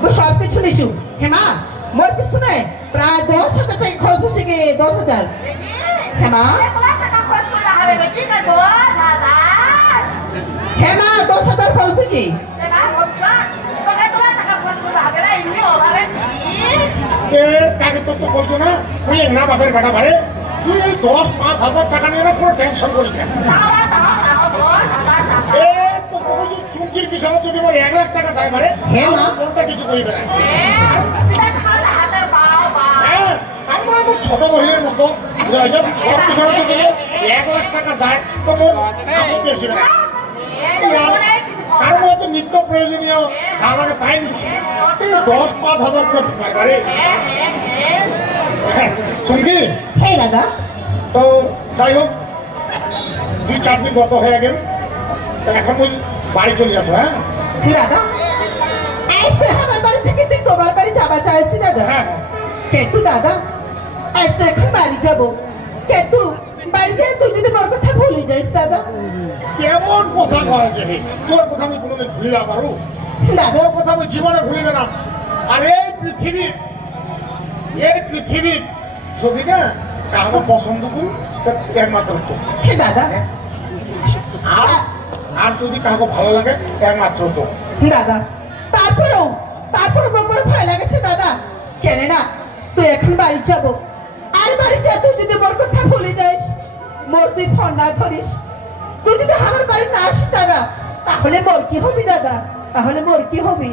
ମୁଁ ସବୁ କିଛି ନିଶୁ ହେମା ମୋର କିଛି ନାହିଁ ପ୍ରାୟ 10,000 টাকা খরচ হচ্ছে কি 10,000 হেমা হেমা 10,000 খরচ হচ্ছে তাকে তো বলছো না তুই না বাপের বেটা বাড়ে তুই এই 10-5,000 টাকা নিয়ে না কোনো টেনশন করিস না চুমকির পিছনে যদি আমার 1 লাখ টাকা চাই পারে কোনটা কিছু করিবে না আমার ছোট মহিলার মতো পিছনে যদি 1 লাখ টাকা যায় তো মোর আপত্তি আসবে না কারণ হয়তো নিত্য প্রয়োজনীয় যা লাগে তাই নিচ্ছে 10-5,000 করে পারে চুমকি হ্যাঁ দাদা তো যাই হোক 2-4 দিন গত হয়ে গেল তো এখন ওই বাড়ি চলে আসো হ্যাঁ দাদা আজকে আমার বাড়ি থেকে তুই তোমার বাড়ি যাবা চাইছি দাদা হ্যাঁ কিন্তু দাদা আজকে এখন বাড়ি যাবো কিন্তু বাড়ি গিয়ে তুই যদি মোর কথা ভুলে যাইস দাদা কেমন কথা কয়েছে তোর কথা আমি কোনোদিন ভুলে না পারো দাদা তোর কথা আমি জীবনে ভুলিবে না আর এই পৃথিবী যদি না কাউকে পছন্দ করি একমাত্র তো দাদা আর যদি কাউকে ভালো লাগে একমাত্র তো দাদা তারপর মোর ভয় লাগেছে দাদা কেন না তুই এখন বাড়ি যাবো আর বাড়ি যা তুই যদি মোর কথা ভুলে যাইস মোর তুই ফোন না ধরিস তুই যদি আমার বাড়ি না আসিস দাদা তাহলে মোর কি হবি দাদা তাহলে মোর কি হবি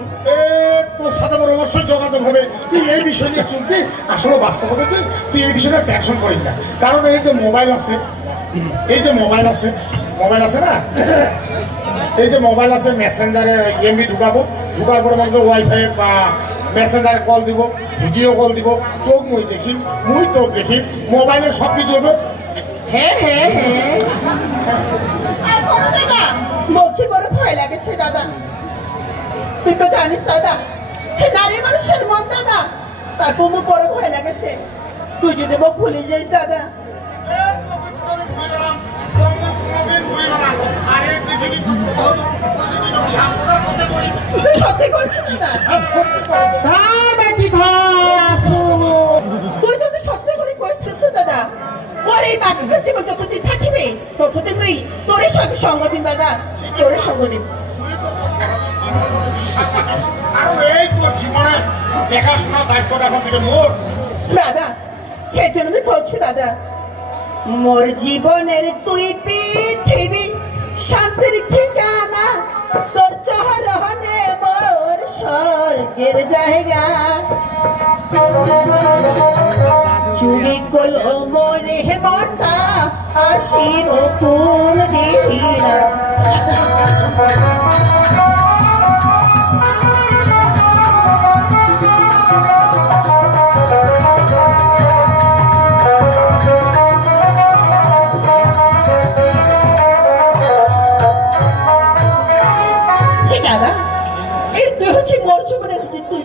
তোর সাথে আমার অবশ্যই যোগাযোগ হবে তুই এই বিষয় নিয়ে চলবি আসলে বাস্তবতা তুই এই বিষয়টা টেনশন করিস না কারণ এই যে মোবাইল আছে না এই যে মোবাইল আছে মেসেঞ্জারে এমবি ঢুকার পরে মনে ওয়াইফাই বা মেসেঞ্জারে কল দিব ভিডিও কল দিব তোক মুই তোক দেখিম মোবাইলে সব কিছু হবে মোছি বড় ভয় লাগেছে দাদা তুই তো জানিস দাদা নারী মানুষের মন দাদা তারপর মোর বড় ভয় লাগেছে তুই যদি মোক ভুলে যাইস দাদা তুই সত্যি করছিস দাদা তুই যদি সত্যি করে কইছিস দাদা ওর এই বাকিটা জীবন যতদিন থাকিবে ততদিন তুই তোর সঙ্গে সঙ্গ দিন দাদা তোর সঙ্গ দিন দেখাশোনা দায়িত্বটা এখন থেকে মোর দাদা এই জন্য আমি বলছি দাদা মোর জীবনের তুই পৃথিবী শান্তির ঠিকানা তোর চাহরহনে মোর স্বর্গের জায়গা চুরি করলো মনে মনটা আসিব কোন দিনা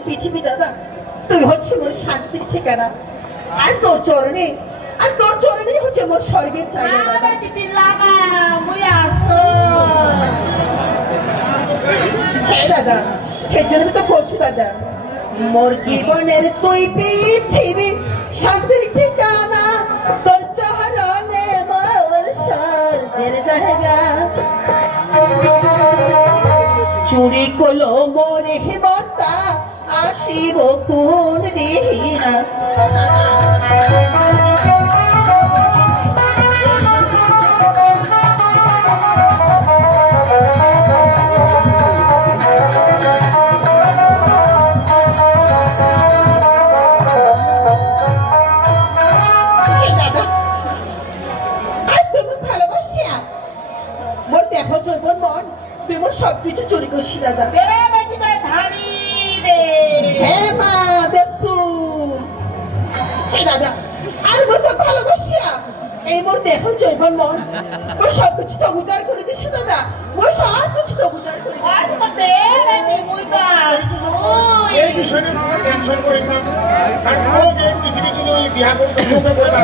পৃথিবী দাদা তুই হচ্ছে মোর শান্তির ঠিকানা আর তোর চরণে হচ্ছে মোর স্বর্গের জায়গা দাদা দিদি লাগা মুই আসো হ্যাঁ দাদা এই জন্য তো বলছি দাদা মোর জীবনের তুই পৃথিবী শান্তির ঠিকানা তোর চরণে মোর স্বর্গের জায়গা চুরি করলো মনে হেমন্তা আসিব কোন দিনা দাদা আজ তুই মোক ভালোবাসিয়া মোর দেখো জৈবন মন তুই মোর সবকিছু চুরি করছি দাদা হ্যাঁ মা দেখু হে দাদা আর মোর তো ভালোবাসিয়া এই মোর দেখো জৈবন মন মোর সবকিছু তো উজাড় করে দিছি দাদা মোর সবকিছু তো উজাড় করে এই বিষয়ে কোনো টেনশন করিস না কারণ এই পৃথিবী যদি ওই বিয়া করতে তোকে বলবা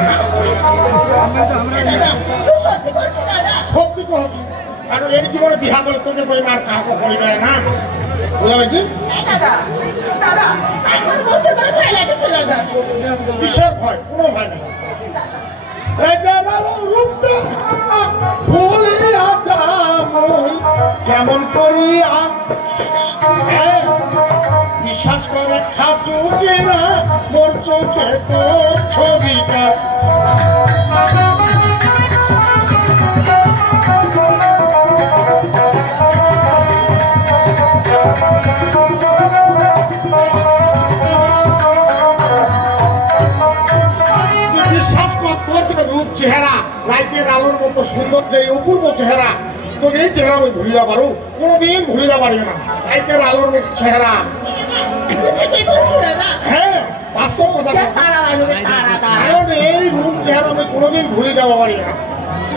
দাদা তুই সত্যি বলছিস দাদা সত্যি কইছি কারণ এই জীবনে বিয়া করে তোকে করি আর কাউকে করিবে না বুঝা পাইছিস দাদা কিসের ভয়? কোনো ভয় নেই। রাতের আলো রূপচা ভুলিয়া যামই কেমন করিয়া, বিশ্বাস করে খাচু কিনা মোর চোখে তোর ছবিটা। বিশ্বাস কর, তোর যে রূপ চেহারা রাতের আলোর মতো সুন্দর, যে অপূর্ব চেহারা, তোকে এই চেহারা আমি ভুলিয়া পারো? কোনোদিন ভুলিয়া পারবে না। রাতের আলোর মতো চেহারা, হ্যাঁ বাস্তব কথা। কারণ এই রূপ চেহারা আমি কোনোদিন ভুলে যাবো পারি না।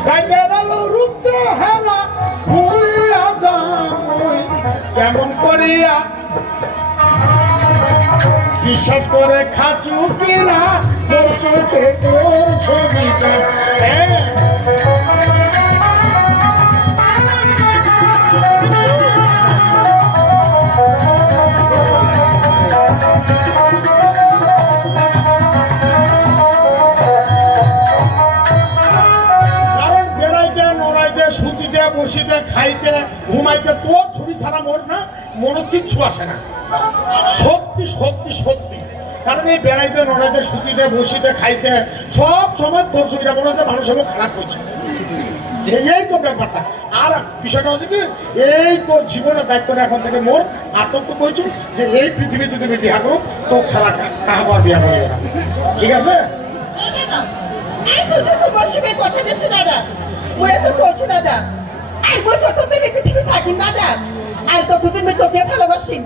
রাতের আলো রূপ চেহারা ভুলিয়া যামই কেমন করিয়া, বিশ্বাস করে খাচু কিনা তোর চোখে তোর ছবিটা। কারণ বেড়াইতে নড়াইতে শুতিতে বসিতে খাইতে ঘুমাইতে তোর ছবি ছাড়া মোর না মনে কিচ্ছু আসে না। সত্যি সত্যি সত্যি। কারণ এই বেড়াইতে নড়াইতে শুতিতে বসিতে খাইতে সব সময় তোর ছবিটা মনে হচ্ছে মানুষ সব খারাপ করছে। এই তো ব্যাপারটা। আর বিষয়টা হচ্ছে কি, এই তোর জীবনের দায়িত্বটা এখন থেকে মোর। আর তোর তো বলছি যে এই পৃথিবী যদি তুমি বিয়া করো, তোর ছাড়া কাহাবার বিয়া করবে না, ঠিক আছে? তোমার সঙ্গে কথা দিচ্ছি দাদা, ওরা তো বলছি দাদা, আর বই যতদিন এই পৃথিবী থাকি দাদা, আর ততদিন আমি তোকে ভালোবাসি,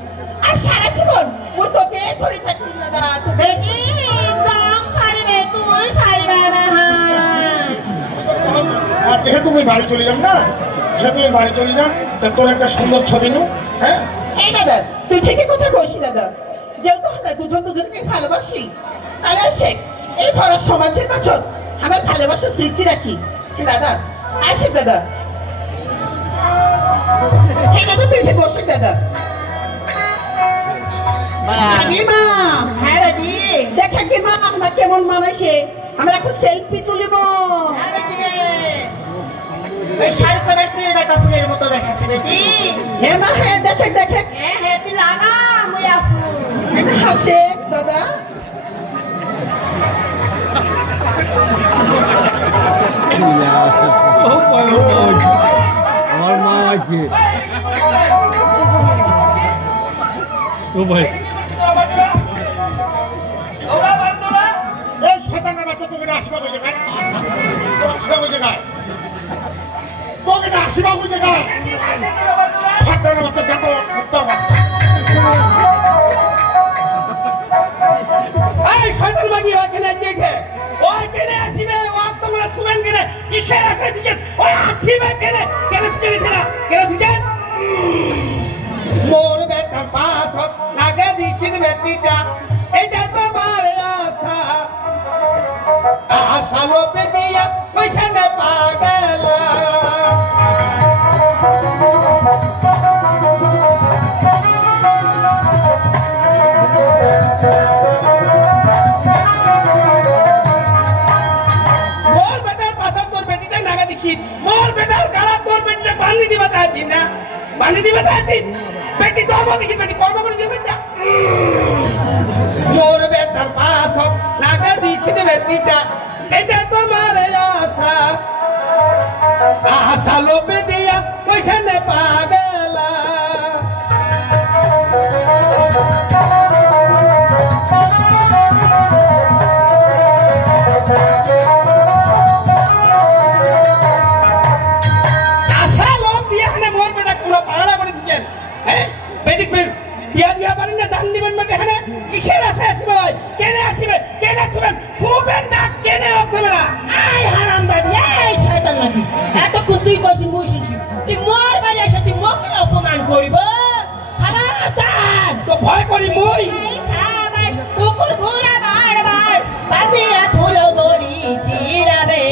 আর সারা জীবন ও তোকে ধরে থাকি দাদা। আর যেহেতু আমি বাড়ি চলে যাম না, যেহেতু আমি বাড়ি চলে যাম, তা তোর একটা সুন্দর ছবি নো। হ্যাঁ এই দাদা, তুই ঠিকই কথা কইছি দাদা, যেহেতু আমরা দুজন দুজনকে ভালোবাসি, তাহলে আসে এই ভরা সমাজের মাঝত আমার ভালোবাসার স্মৃতি রাখি দাদা। আসে দাদা, এই দাদা তুই এসে বসে দাদা। দেখা কি মা আমরা কেমন মানাইছে, আমরা এখন সেলফি তুলিব। শাহরুখ খানের প্রিয়তা কাপুরের মতো দেখাচ্ছে বেটি। হ্যাঁ মা, হ্যাঁ দেখে দেখে, হ্যাঁ হ্যাঁ তুই লাগা মুই আসু। এটা হাসে দাদা। আমার মা আছে ও ভাই। এই শয়তানের বাচ্চা, তোকে আসবা কই জায়গায়? তোর আসবা কই জায়গায়? তোকে আসবা কই জায়গায়? শয়তানের বাচ্চা, চাপা কুত্তার বাচ্চা। এই শয়তান মাগি ওখানে যেতে ওখানে আসিবে, ও তোমরা ছুবেন কেন? কিসের আশা জিজ্ঞেস ওই আসিবে কেন? কেন তুই না কেন তুই মোর বেটা পাঁচ লাগে দিছিস বেটিটা, এটা তোমার আশা, আশা লোপে দিয়া পয়সা না পাগল। মোর বেটার পাঁচ তোর বেটিটা নাগা দিছিস, মোর বেটার গালা তোর বেটিটা বান্ধি দিবা চাইছিস না? বান্ধি দিবা চাইছিস? বেটি জন্ম দেখিস, বেটি কর্ম করে দিবেন না। মোর বেটার পাঁচ নাগা দিছিস বেটিটা, এটা তোমার আশা, আশা লোপে দিয়া পয়সা নে পাগলা। আশা লোভ দিয়া হলে মোর বেটা কোনো পাগলা করে দিচ্ছেন। হ্যাঁ বেটি বিয়া দিয়া পারেন না, দান দিবেন বেটে হ্যাঁ কিসের আশা আসবে? কেনে আসিবে, কেনে ছুবেন, খুবেন না কেনে হবে না। আই হারাম বাড়ি, এই শয়তান মাগি, এতক্ষণ তুই কইছিস মুই শুনছি, তুই মোর বাড়ি এসে তুই মোকে অপমান করিব? খবরদার, তো ভয় করি মুই। এই খাবার কুকুর ঘোড়া বারবার বাজিয়া ধুলো দড়ি চিরাবে,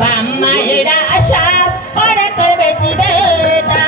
বাম্মায়েরা আশা করে তোর বেটি বেটা।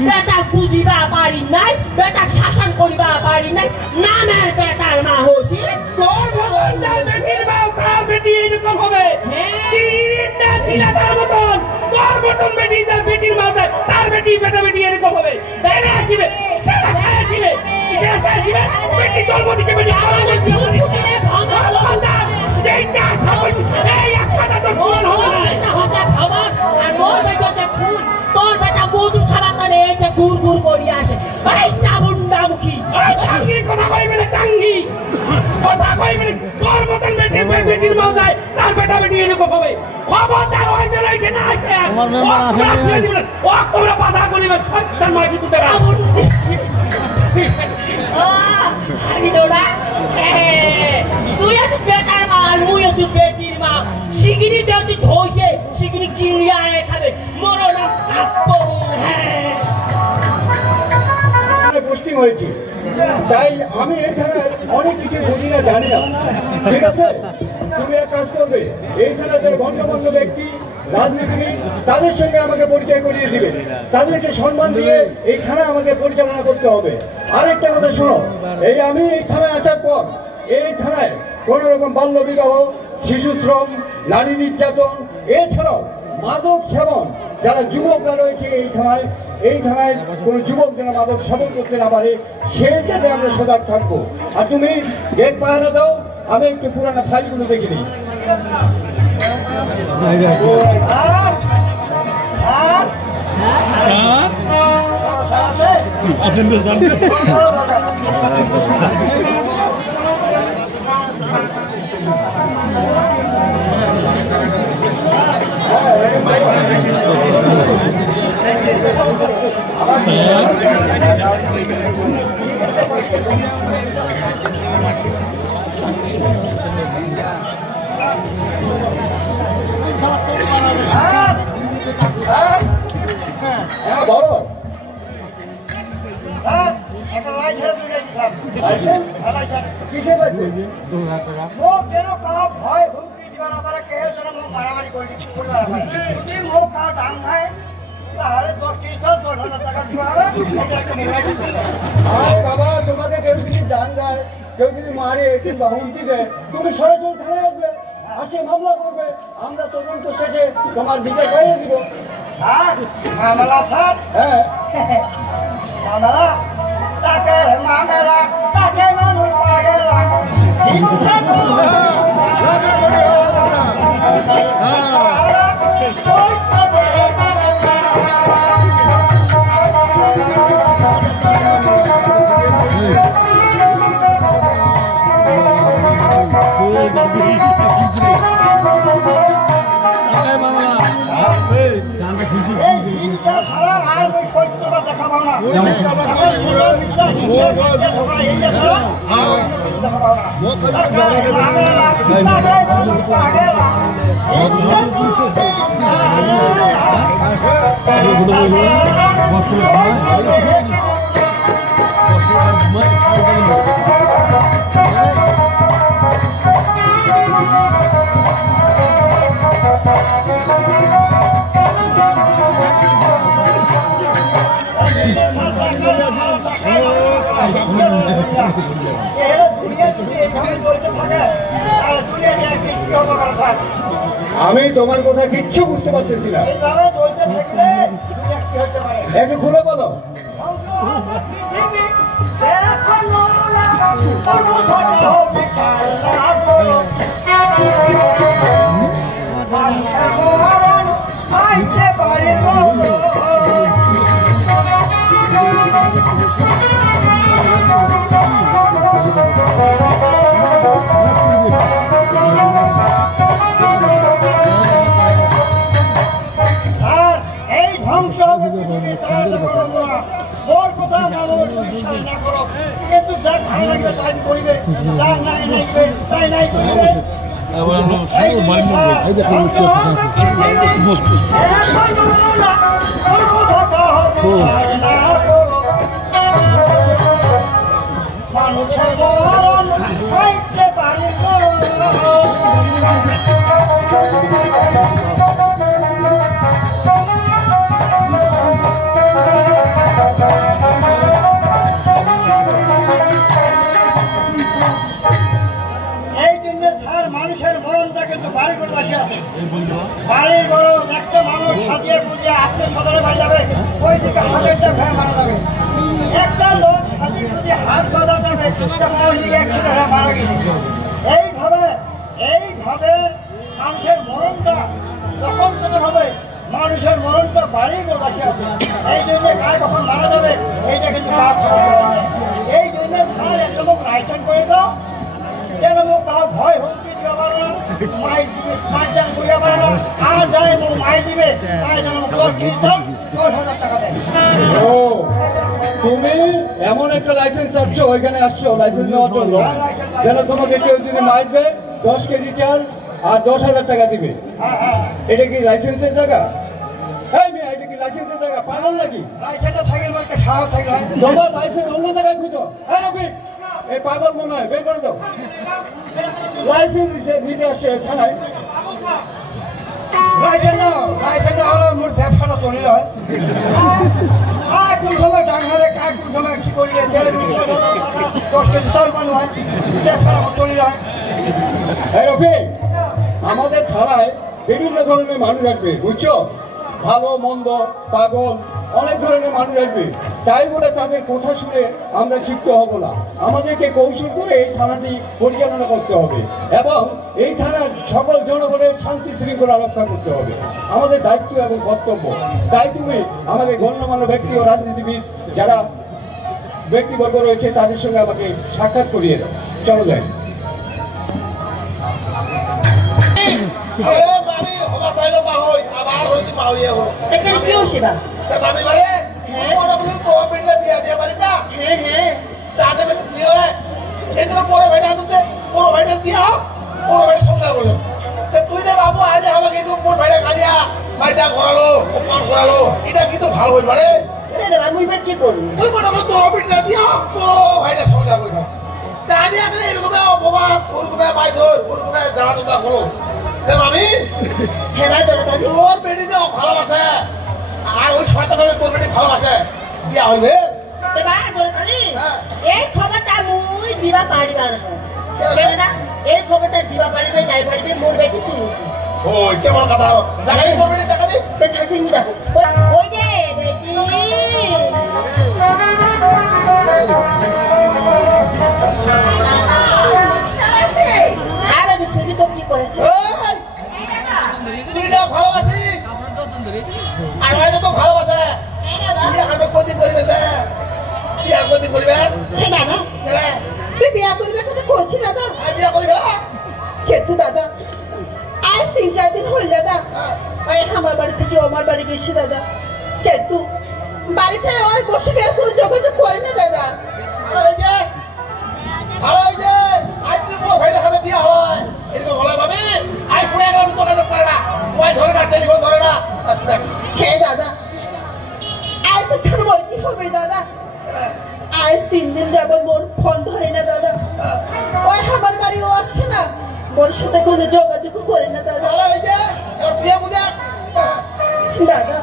বেটাক বুঝিবা পারি নাই বেটাক শাসন করিবা পারি নাই নামের বেটার মা হইছি তোর মতন যার বেটির মা তার বেটি এরকম হবে চিনির না চিলাটার মতন তোর মতন বেটি যার বেটির মা তার বেটি বেটি এরকম হবে এনে আসিবে সারা আসিবে কিসের আসিবে বেটি জন্ম দিছে বেটি আমার বেটি ভাঙা যেটা সবুজ এই একসাথে তো পূরণ হবে না এটা হতে ভাবা আর মোর বেটাতে ফুল তোর বেটা মধু খাবা করে এই যে গুড় গুড় করি আসে এই চাবুন্ডা মুখী এই টাঙ্গি কথা কইবে না টাঙ্গি কথা কইবে না তোর মতন বেটির মা যায় তার বেটি এরকম হবে খবরদার ওই যে লাইটে না আসে আমার মেম্বার আসে ও তোমরা বাধা করিবে শয়তান মাগি কুতেরা হানি দৌড়া তুই এত বেটার মা আর মুই এত বেটির মা শিগিনি দেওতি ধইছে শিগিনি গিলিয়া এনে খাবে মরণ কাপ্প পোস্টিং হয়েছে তাই আমি এই থানার অনেক কিছু বুঝি না জানি না ঠিক আছে তুমি এক কাজ করবে এই থানার যারা গণ্যমান্য ব্যক্তি রাজনীতিবিদ তাদের সঙ্গে আমাকে পরিচয় করিয়ে দিবে তাদেরকে সম্মান দিয়ে এই থানা আমাকে পরিচালনা করতে হবে আরেকটা কথা শোনো এই আমি এই থানায় আসার পর এই থানায় কোনো রকম বাল্য বিবাহ শিশু শ্রম নারী নির্যাতন এছাড়াও মাদক সেবন যারা যুবকরা রয়েছে এই থানায় কোনো যুবক যেন মাদক সেবন করতে না পারে সেই যাতে আমরা সজাগ থাকবো আর তুমি গেট পাহারা দাও আমি একটু পুরানো ফাইলগুলো দেখে নিই বলো কিসের পাচ্ছে বাবা তোমাকে কেউ যদি ডান দেয় কেউ যদি মারে কিংবা হুমকি দেয় তুমি সরাসরি থানায় আসবে আসে মামলা করবে আমরা তদন্ত শেষে তোমার বিচার পাইয়ে দিব মামলা স্যার হ্যাঁ মামলা তাকে মামেরা তাকে মানুষ পাগেলা হিংসা আমি তোমার কথা কিচ্ছু বুঝতে পারতেছি না একটু খুলে বলো ওর কথা মানুষ বিশ্বাস না করো কিন্তু যা ভালো লাগবে তাই করিবে যা নাই লাগবে তাই নাই করিবে মানুষের মরণ হইতে পারে বাড়ি করে বসে আছে বাড়ি বড় একটা মানুষ সাজিয়ে বুঝিয়ে আত্মীয় সদরে বাড়ি যাবে ওই দিকে হাতেরটা ভেঙে মারা যাবে একটা লোক সাজিয়ে যদি হাত বাঁধা যাবে সেটা ওই দিকে একসাথে হয়ে মারা গেছে এইভাবে মানুষের মরণটা কখন থেকে হবে মানুষের মরণটা বাড়ি বসে আছে এই জন্য কার কখন মারা যাবে এইটা কিন্তু এই জন্য স্যার একটা লোক লাইসেন্স করে দাও যেন কাউ ভয় হুমকি দিতে পারে না মাইজান করিয়া পারে না আর যায় মাই দিবে তাই যেন 10,000 টাকা দেয় ও তুমি এমন একটা লাইসেন্স চাচ্ছ ওইখানে আসছো লাইসেন্স নেওয়ার জন্য যেন তোমাকে কেউ যদি মাইছে 10 কেজি চাল আর 10,000 টাকা দিবে এটা কি লাইসেন্সের টাকা এই মেয়ে এটা কি লাইসেন্সের টাকা পাগল নাকি লাইসেন্সটা থাকলে একটা সাহস থাকলে তোমার লাইসেন্স অন্য জায়গায় খুঁজো হ্যাঁ রফিক এই পাগল মনে হয় বের করে দাও লাইসেন্স নিতে আসছে থানায় লাইসেন্সটা হলো মোর ব্যবসাটা তৈরি হয় কোন সময় ডাঙারে কাজ কোন সময় কি করি 10 কেজি চাল বানো হয় ব্যবসাটা তৈরি হয় এই রফিক আমাদের থানায় বিভিন্ন ধরনের মানুষ আসবে বুঝছো ভালো মন্দ পাগল অনেক ধরনের মানুষ আসবে তাই বলে তাদের কথা শুনে আমরা ক্ষিপ্ত হব না আমাদেরকে কৌশল করে এই থানাটি পরিচালনা করতে হবে এবং এই থানার সকল জনগণের শান্তি শৃঙ্খলা রক্ষা করতে হবে আমাদের দায়িত্ব এবং কর্তব্য তাই তুমি আমাকে গণ্যমান্য ব্যক্তি ও রাজনীতিবিদ যারা ব্যক্তিবর্গ রয়েছে তাদের সঙ্গে আমাকে সাক্ষাৎ করিয়ে দাও চলো যাই কি হয়েছে তুই দে বাবু আজ আমাকে মোর ভাইটা কাটিয়া ভাইটা ঘোরালো অপমান ঘোরালো এটা কি তো ভালো হইল রে কি করবি তুই মনে করো তোর বেটা বিয়া পুরো ভাইটা সংসার করে থাক তাই এখানে এরকম অপমান ওরকম মাইধর ওরকম জ্বালা তোমরা করো মামি তোর বেটি তো ভালোবাসে আর ওই শয়তানটা তোর বেটি ভালোবাসে বিয়া হইবে এই খবরটা মুই দিবা পারিবা না এই খবরটা দিবা পারিবে যাই পারিবে মোর বেটি শুনি ওই কেমন কথা টাকা দি তোর বেটি টাকা দি থাকি নি দেখো ওই যে বেটি আরে শুনি তো কি করেছে তুই না ভালোবাসিস আর ভাই তো ভালোবাসে আমরা ক্ষতি করবে না কি আর ক্ষতি করবে দাদা তুই বিয়া করবে কথা কইছি দাদা বিয়া করবে না কেতু দাদা আজ 3-4 দিন হইল দাদা এই আমার বাড়ি থেকে আমার বাড়ি গেছি দাদা কেতু বাড়ি ছেড়ে আমার বসে আর কোনো যোগাযোগ করে না দাদা ভালো হয়েছে আজ তুই তোমার ভাইটার সাথে বিয়া হয় এরকম ভালো ভাবে আজ পুরো একটা যোগাযোগ করে না মোবাইল ধরে না টেলিফোন ধরে না হে দাদা আজ এখানে মোর কি হবে দাদা আজ 3 দিন যাব মোর ফোন ধরে না দাদা ওই আমার বাড়ি ও আসছে না মোর সাথে কোনো যোগাযোগ করে না দাদা ভালো হয়েছে এবার বিয়ে বুঝা দাদা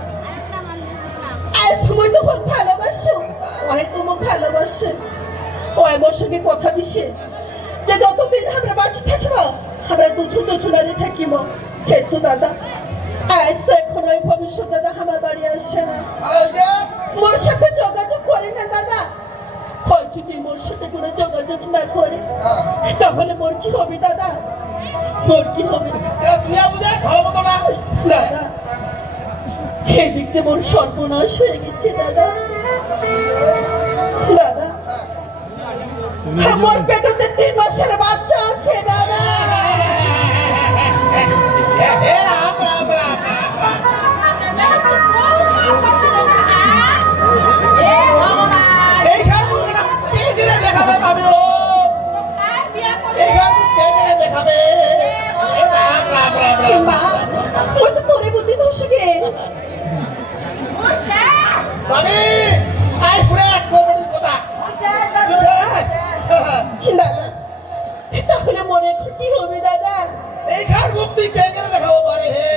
আজ সময় তো খুব ভালোবাসো ওই তোমাকে ভালোবাসে ও আমার সঙ্গে কথা দিছে যে যতদিন আমরা বাঁচি থাকিব আমরা দুজনে থাকিব কিন্তু দাদা আজ এখন ওই ভবিষ্যৎ দাদা আমার বাড়ি আসছে না মোর সাথে যোগাযোগ করে না দাদা হয় যদি মোর সাথে কোনো যোগাযোগ না করে তাহলে মোর কি হবে দাদা মোর কি হবে ভালো মতো না দাদা এই দিক দিয়ে মোর সর্বনাশ হয়ে গেছে দাদা দাদা আমার পেটে 3 মাসের বাচ্চা আছে দাদা মা ওই তো তোরে বুদ্ধি ধরছে গে তাহলে মনে কি হবে দাদা এই ঘর মুখ তুই কে করে দেখাবো পারে হে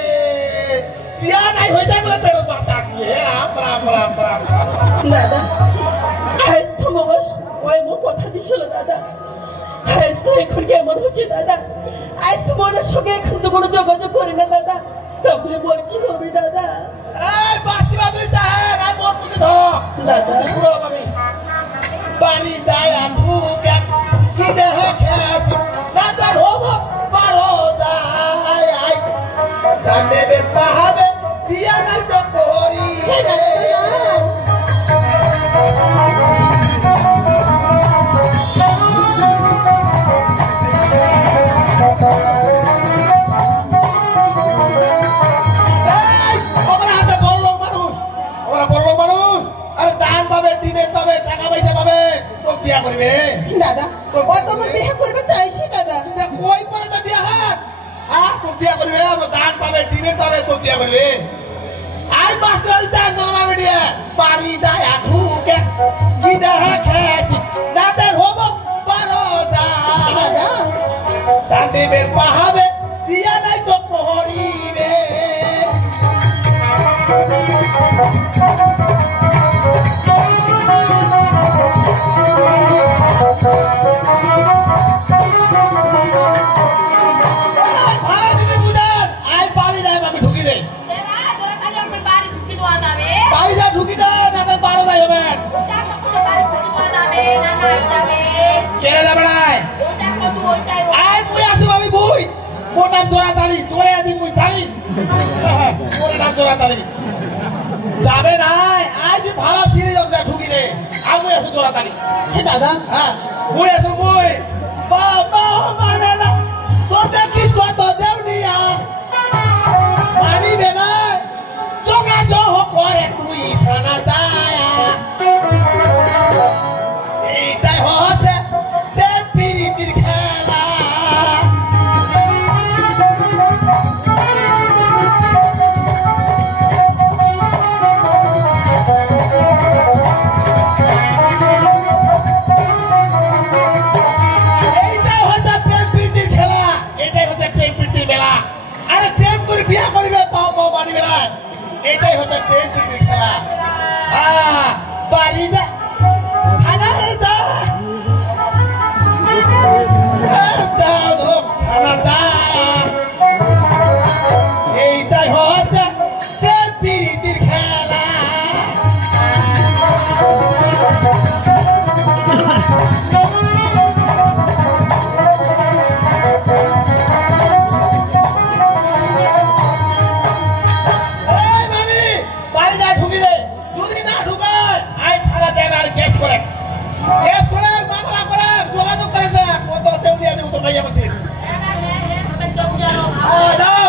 বিয়া নাই হয়ে যায় বলে পেট বাচ্চা দিয়ে রাম রাম রাম রাম দাদা আজ তো মগজ ওই মুখ কথা দিছিল দাদা আজ তো এখন কেমন হচ্ছে দাদা আজ তো মনের সঙ্গে এখন তো কোনো যোগাযোগ করি না দাদা, তাহলে মোর কি হবে দাদা? এই বাঁচিবা তুই চাহেন আর মোর পুঁতে ধরো দাদা পুরো আমি বাড়ি যায় ঢুকে কি দেহে খেয়েছি দাদা হব পারো যায় দান্ডেবের পাহাবে দিয়া নাই তো করি বিয়া করবে দাদা ও তোমার বিয়ে করবে চাইছি দাদা। কই করে না বিয়া হাত হ্যাঁ তো বিয়া করবে আমরা দান পাবে ডিমের পাবে তো বিয়া করবে আই বাসল দান তোমার বেডিয়া বাড়ি যায় ঢুকে কি দেহে খেয়েছি দাঁতের হব পারো যায় দাদা দান ডিমের পাহাবে বিয়া নাই তো করিবে কেনে যাবে নাই আই মুই আছো আমি বুই মোর নাম জোড়া তালি জোড়া দিন মুই তালি মোর নাম জোড়া তালি যাবে নাই আই যে ভালো চিনে যাও যা ঢুকি রে আমি আছো জোড়া তালি হে দাদা হ্যাঁ মুই আছো মুই বাবা মানে না তো দেখিস কত দেউনিয়া মানিবে না যোগাযোগ করে তুই থানা যায় এইটাই হচ্ছে প্রীতির খেলা এইটাই হচ্ছে প্রেম প্রীতির খেলা এটাই হচ্ছে প্রেম প্রীতির মেলা আরে প্রেম করে বিয়া করিবে পাও পাও মানিবে না এটাই হচ্ছে প্রেম প্রীতির খেলা বাড়ি যা থানা যা এইটাই হচ্ছে প্রীতির খেলা মামি বাড়ি যায় ঢুকি দে যদি না ঢুকায় আই থানা যায় না কেস করে মামলা করে যোগাযোগ করে কত দেউলিয়া দেব তো মাইয়া বলছি দাও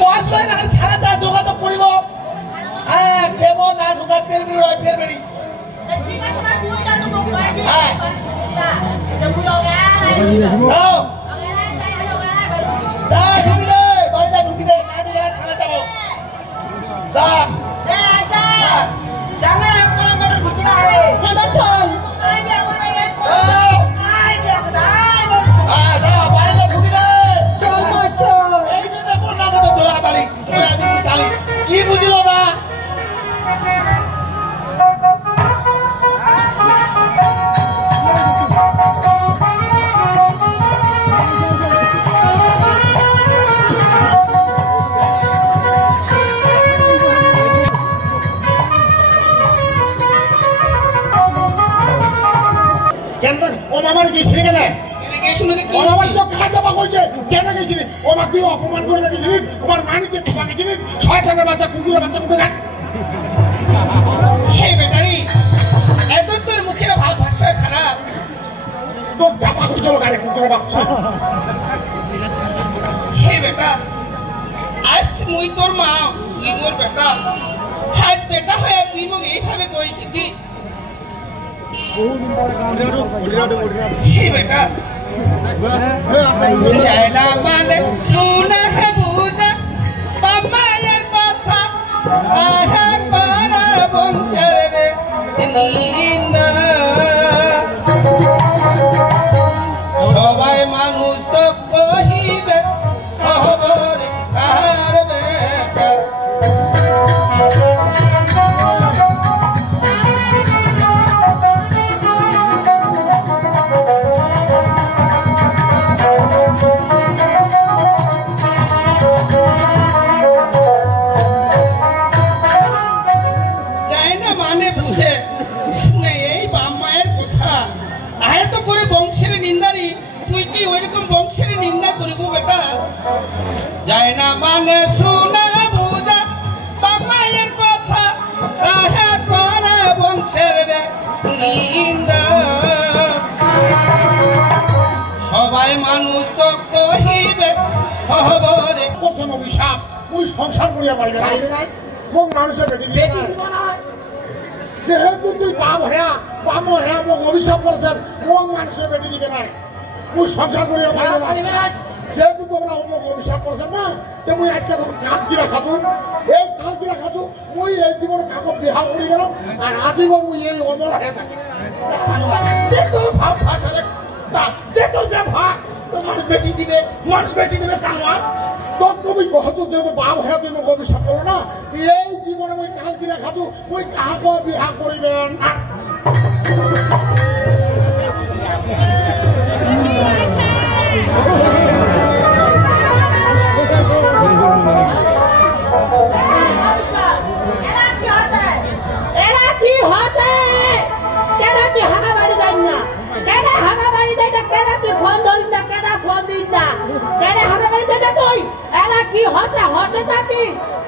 বসলে না থানা যা যোগাযোগ করিব হ্যাঁ কেমন না ঢুকা ফের বেরি রয় ফের বেরি দাও যা ঢুকি দে বাড়ি যা ঢুকি দে না ঢুকে থানা যাবো যা এবার চল চল মা চল। কি বুঝিল না ও মামার গেছিলি কেন ও মামার তো কাজ যাবা কইছে কেন গেছিলি ও মা তুই অপমান করবে গেছিলি তোমার মানিছে তুই গেছিলি শয়তানের বাচ্চা কুকুরের বাচ্চা মুখে রাখ হে বেটারি এত তোর মুখের ভাব ভাষা খারাপ তো চাপা তুই চলো গাড়ি কুকুরের বাচ্চা হে বেটা আজ মুই তোর মা তুই মোর বেটা আজ বেটা হয়ে তুই মোক এইভাবে কইছিলি হে বেটা যাইলা মানে শুনা হে বুঝা তোমার কথা আহা করা বংশের রে নিন্দা সবাই মানুষ তো কহিবে খবর কার বেটা চায় না মানে শোনা বুঝা বামায়ের কথা তাহা করে বংশের নিন্দা সবাই মানুষ তো কহিবে খবরে করছেন অভিশাপ মুই সংসার করিয়া পারিবে না মোক মানুষের বেটি বেটি দিব না যেহেতু তুই পাপ হ্যাঁ পাম হ্যাঁ মোক অভিশাপ করেছেন মোক মানুষের বেটি দিবে না মুই সংসার করিয়া পারিবে না যেহেতু তোমরা মোক অভিশাপ করেছেন না তে মুই আজকে কাক কিনা খাচু এই কাক কিনা খাচু মুই এই জীবনে কাকো বিহা করি গেলাম আর আজীবন মুই এই অমর হয়ে থাকি যে তোর ভাব ফাঁসালে যে তোর ব্যবহার তো মানুষ বেটি দিবে সাংবাদ তো তুমি কহছো যেহেতু বাপ হ্যাঁ তুই মোক অভিশাপ করো না এই জীবনে মুই কাল কিনা খাচু মুই কাহাকো বিহা করিবেন না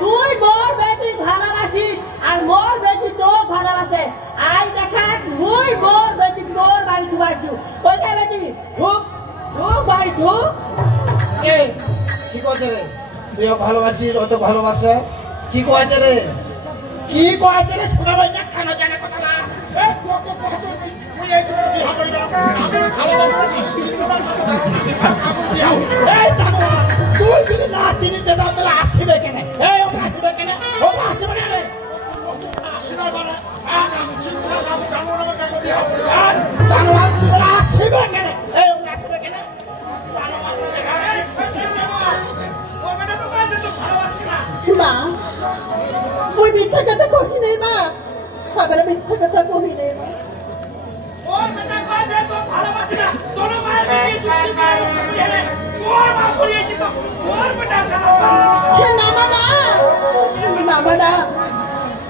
তুই মোর বেটি ভালোবাসিস আর মোর বেটি তোর ভালোবাসে আই দেখা মুই মোর বেটি তোর বাড়ি ধুবাইছু ওই বেটি ঢুক ঢুক বাড়ি ঢুক এ কি কইছে রে তুই ভালোবাসিস অত ভালোবাসা কি কইছে রে শোনা ভাই না খানা জানা কথা না এ কত কত মুই এই জীবনে বিহা করি গেলাম আমি ভালোবাসা এই জানো তুই যদি না চিনি যে তাহলে আসবে কেন এই ও আসবে কেন আসিনা বানা আমি চিন্তা না জানো না কাকো বিহা করি জানো আসবে কেন এই ও আসবে কেন মা মুই মিথ্যা কথা কহি নাই মা আমার মিথ্যা কথা কহি নাই মা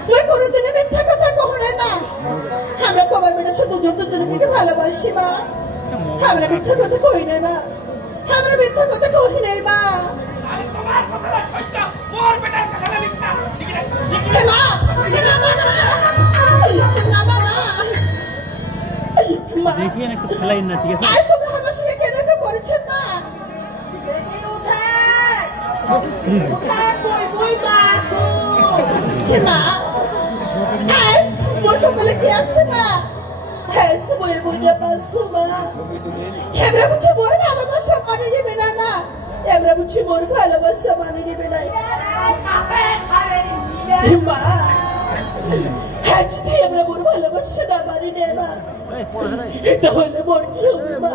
তুই কোনোদিনই মিথ্যা কথা কহ নাই মা আমরা তোমার মেয়েটা শুধু দুজনকে ভালোবাসি মা আমরা মিথ্যা কথা কহি নাই মা আমরা মিথ্যা কথা কহি নাই মা देखिए ना कुछ खिलाई ना ठीक है আজ তো হাবাসিকে কেন তো করেছেন মা মা আজ মোর কপালে কি আছে মা হ্যাঁ সময় বুঝে পারছো মা এমরা বুঝে মোর ভালোবাসা মানে নেবে না মা এমরা বুঝে মোর ভালোবাসা মানে নেবে না মা হ্যাঁ যদি এমরা মোর ভালোবাসা না মানে নেবে না তাহলে মোর কি হবে মা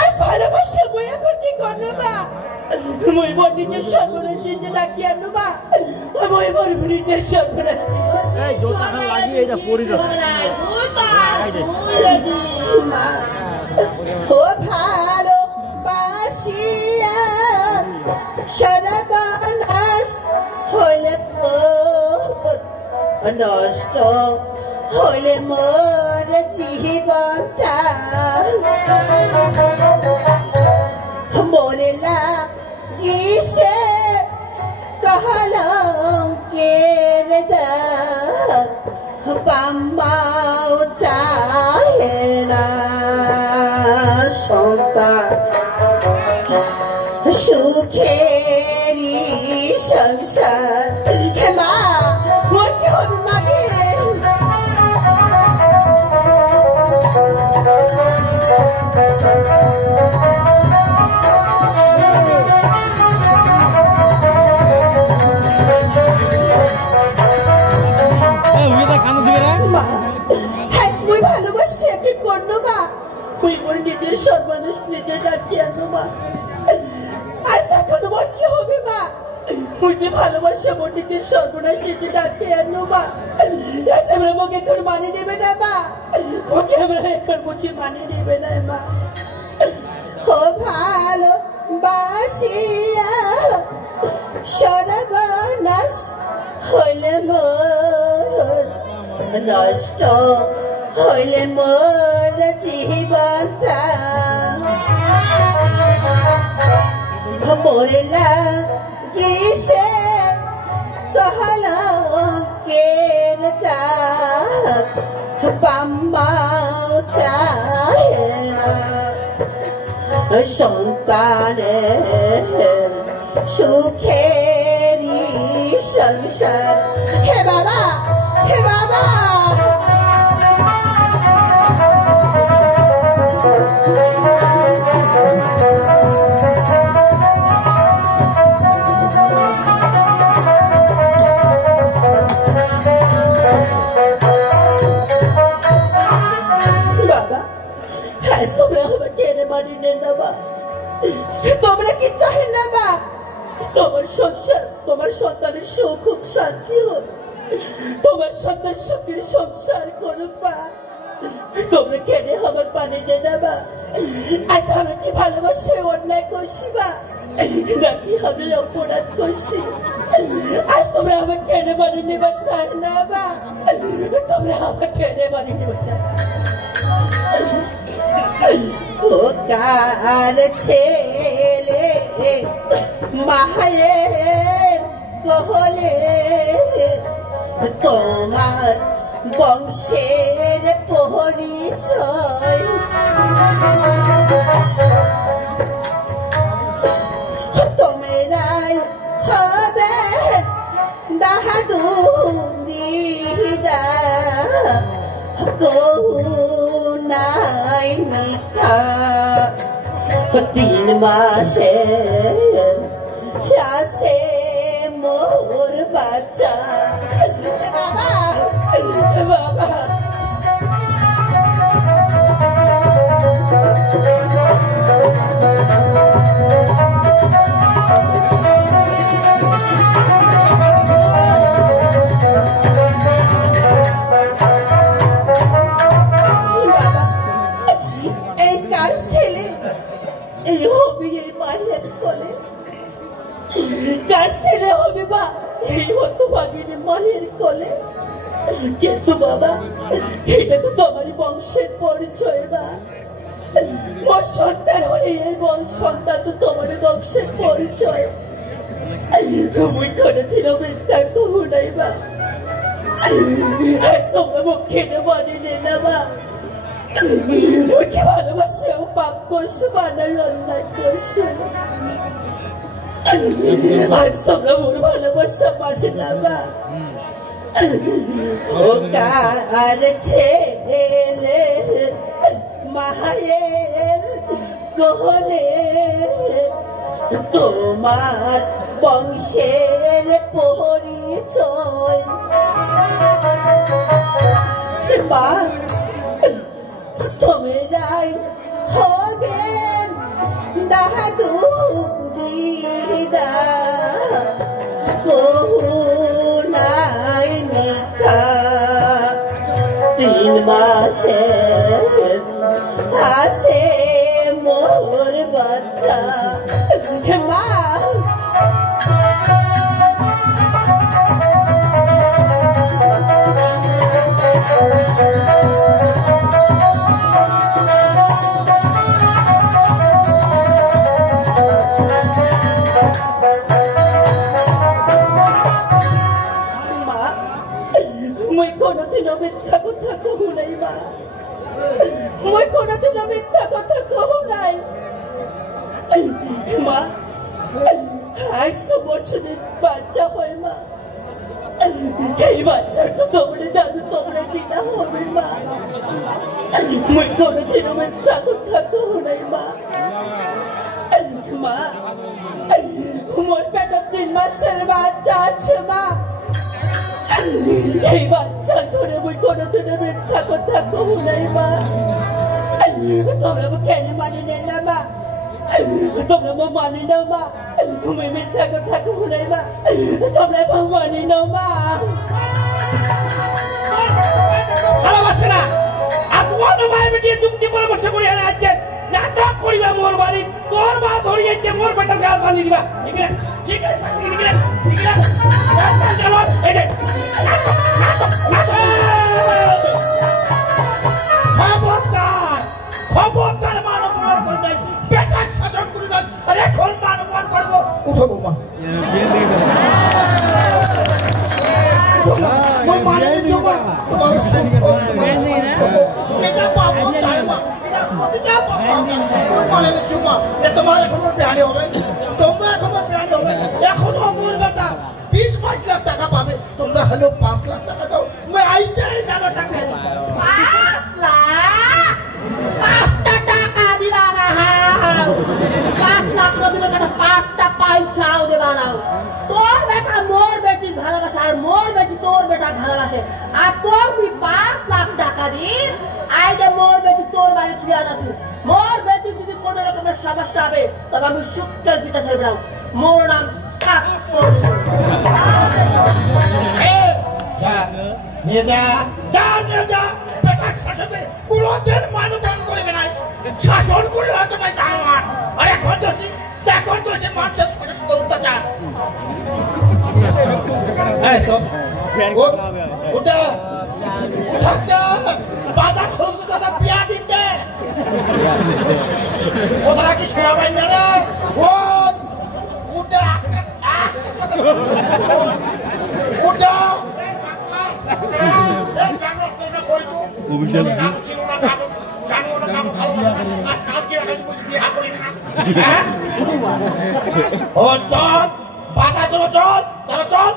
আজ ভালোবাসা বই এখন কি করলো মা মই মোর নিজের সর্বনাশ নিজে ডাকি আনো মা মই মোর নিজের সর্বনাশ মা ও ভালো বাসিয়া সর্বনাশ হইলে নষ্ট হইলে মোর জীবনটা মোরে লাগিছে কলঙ্কের দাগ পাম্বাও চাহে না সন্তান সুখেরি সংসার হে মা মোর কি হবে মাগে মুই ভালোবাসি কি করলো মা মুই মোর নিজের সর্বনাশ নিজে ডাকি আনো মা আজ এখন মোর কি হবে মা মুই যে ভালোবাসা মোর নিজের সর্বনাশ নিজে ডাকি আনো মা আমরা মোকে এখন মানে নেবে না মা মোকে আমরা এখন বুঝি মানে নেবে না মা ও ভালো বাসিয়া সর্বনাশ হইলে মোর নষ্ট হইলে মোর জীবনটা মরিলা কিসে কহলা কের দাগ পাম্বাও চাহে না সন্তানের সুখেরই সংসার হে বাবা হে বাবা তোমরা কি চাহে না বা তোমার সংসার তোমার সন্তানের সুখ হোক শান্তি হোক তোমার সন্তান সুখের সংসার করুক বা তোমরা কেনে আমার পানি না বা আজ আমি কি ভালোবাসে অন্যায় করছি বা নাকি আমি অপরাধ করছি আজ তোমরা আমার কেনে মানি নেবা চাই না বা তোমরা আমার কেনে মানি নেবা চাই কার ছেলে মায়ের কহলে তোমার বংশের পরিচয় তোমরাই হবে দাহাদুরিদা নাই মিথ্যা 3 মাসে আসে মোর বাচ্চা বাবা বাবা এই হবি এই মারিয়াত কোলে কার ছেলে হবে বা এই হতো ভাগিনী মায়ের কোলে কিন্তু বাবা এটা তো তোমারই বংশের পরিচয় বা মোর সন্তান হলে এই সন্তান তো তোমারই বংশের পরিচয় মুই কোনোদিনও মিথ্যা কহু নাই বা আজ তোমরা মুখে মানি না বা মুখে ভালোবাসে পাপ করছে বানাই অন্যায় করছে আজ তোমরা মোর ভালোবাসা মানে না বা ও কার ছেলে মায়ের কোলে তোমার বংশের পরিচয় মা তোমরাই হবেন দাহাদুরিদা কহু নাই মিথ্যা 3 মাসে আসে মোর বাচ্চা মা মুই কোনোদিনও মিথ্যা কথা কহু নাই মা মুই কোনোদিনও মিথ্যা কথা কহু নাই মা আজ তো বছরের বাচ্চা হয় মা এই বাচ্চার তো তোমরা দাদু তোমরা দিদা হবে মা মুই কোনোদিনও মিথ্যা কথা কহু নাই মা মা মোর পেটে 3 মাসের বাচ্চা আছে মা এই বাচ্চা ধরে মুই কোনোদিনও মিথ্যা কথা কহু নাই মা তোমরা কেন মানি না মা তোমরা মানি না মা মুই মিথ্যা কথা কহু নাই মা তোমরা মানি না মা ভালোবাসে না আর তোমার মায়ের বেটি যুক্তি পরামর্শ করে আনা আছে নাটক করিবা মোর বাড়ি তোর মা ধরিয়েছে মোর বেটার গাল বাঁধি দিবা ঠিক আছে ঠিক আছে ঠিক আছে ঠিক আছে চলো এই যে নাটক নাটক নাটক উঠো বৌমা মই মানে দিছো মা তোমার এটা পাবো চাই মা এটা পাবো মই মানে দিছো মা এ তোমার এখন পেয়ালি হবে তোমরা এখন পেয়ালি হবে এখন আমার বেটা 20-22 লাখ টাকা পাবে তোমরা হলো 5 লাখ টাকা দাও মই আই যাই জানো টাকা 5 লাখ 5টা টাকা দিবা না 5 লাখ তো দিবে কেন 5টা পয়সাও দেবা না তোর বেটা মোর বেটি ভালোবাসে আর মোর বেটি তোর বেটা ভালোবাসে আর তোর তুই 5 লাখ টাকা দিন আই যে মোর বেটি তোর বাড়ি তুই আলাদা মোর বেটি যদি কোনো রকমের সমস্যা হবে তবে আমি শুক্রের পিতা ছেড়ে দাও মোর নাম কাপুর নিয়ে যা যা নিয়ে যা বেটার শাসনে কোনোদিন মানবন করবে না শাসন করে হয়তো না জানোয়ার আর এখন দোষী মানুষের সঙ্গে শুধু অত্যাচার ওটা উঠাতে বাজার খরচ দাদা বিয়া দিন দে ওরা কি শোনাবেন না রে ও উঠে উঠা চল বাধা চলো চল চলো চল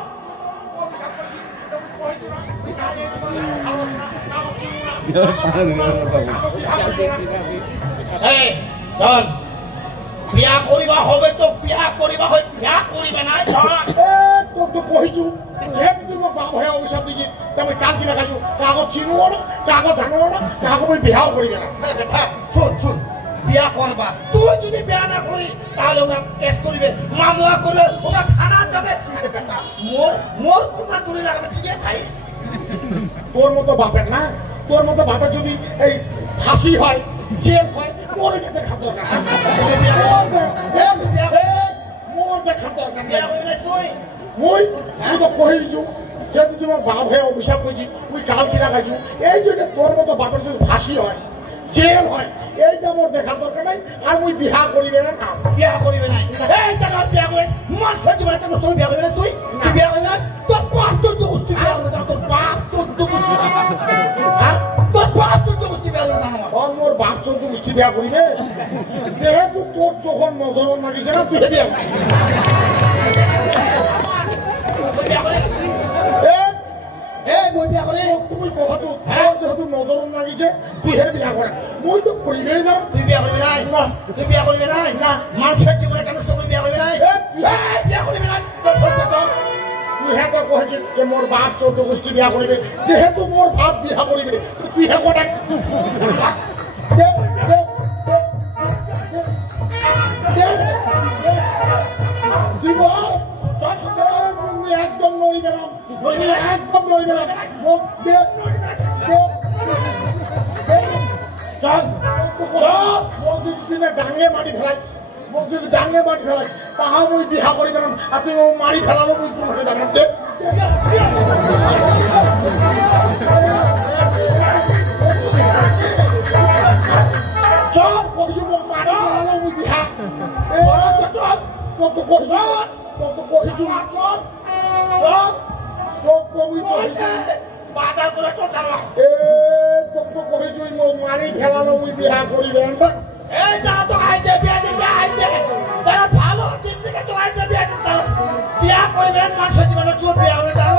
চল বিয়া করিবা হবে তো বিয়া করিবা হয় বিয়া করিবে না তোর তো কহিছু যেহেতু তুই মোক বাপ হয়ে অভিশাপ দিছি তবে কাল কি লাগাইছু কাগজ চিনুও না কাগজ জানো না কাগজ মই বিয়াও করিবে না শোন শোন বিয়া করবা তুই যদি বিয়া না করিস তাহলে ওরা কেস করিবে মামলা করবে ওরা থানা যাবে মোর কোনা তুলি লাগাবে ঠিক আছে তোর মতো বাপের না তোর মতো বাপের যদি এই ফাঁসি হয় জেল হয় মরে যেতে খাতর না মোর দেখা দরকার মুই তো কহিছু যেহেতু তুমি বাপ হয়ে অভিশাপ করছি তুই কাল কি লাগাইছু এই জন্য তোর মতো বাপের যদি ফাঁসি হয় জেল হয় এইটা মোর দেখার দরকার নাই আর মুই বিহা করিবে না বিয়া করিবে না এই জায়গা বিয়া করিস মান সহ্য করে একটা নষ্ট বিয়া করিবে না তুই বিয়া করিবে না তোর বাপ তোর দোস্তি বিয়া করিবে না তোর বাপ তোর দোস্তি হ্যাঁ তোর বাপ তোর দোস্তি বিয়া করিবে না মোর বাপ তোর দোস্তি বিয়া করিবে যেহেতু তোর যখন নজর লাগিছে না তুই বিয়া তুমি কহাছো তোর যেহেতু নজর লাগিছে তুই হে বিয়া করে মই তো করিবেই না তুই বিয়া করবি না তুই বিয়া করবি না না মানুষের জীবনে একটা নষ্ট করে বিয়া করবি না বিয়া করবি না তুই হে তো কহেছিস যে মোর বাপ 14 গোষ্ঠী বিয়া করিবে যেহেতু মোর বাপ বিয়া করিবে তুই হে কোটা দিব একদম নড়ি গেলাম একদম নড়ি গেলাম চল চল ডাঙে মাটি ফেলাইছ মোক যদি ডাঙে মাটি ফেলাইছ তাহা মই বিহা করি গেলাম আর তুমি মারি ফেলালো মই কোন হতে যাবে না চল কইছো মোক মারি ফেলালো মই বিহা চল তোক তো কইছো তোক তো কইছো চল চল তোক তো মই কইছো বাজার করে চল চল তোক তো কইছো মোক মারি ফেলালো মই বিহা করিবে না এই যারা তো আইছে বিয়া দিতে আইছে তারা ভালো দিন থেকে তো আইছে বিয়া দিতে বিয়া করিবে না মানুষ জীবনে চুপ বিয়া হয়ে যাও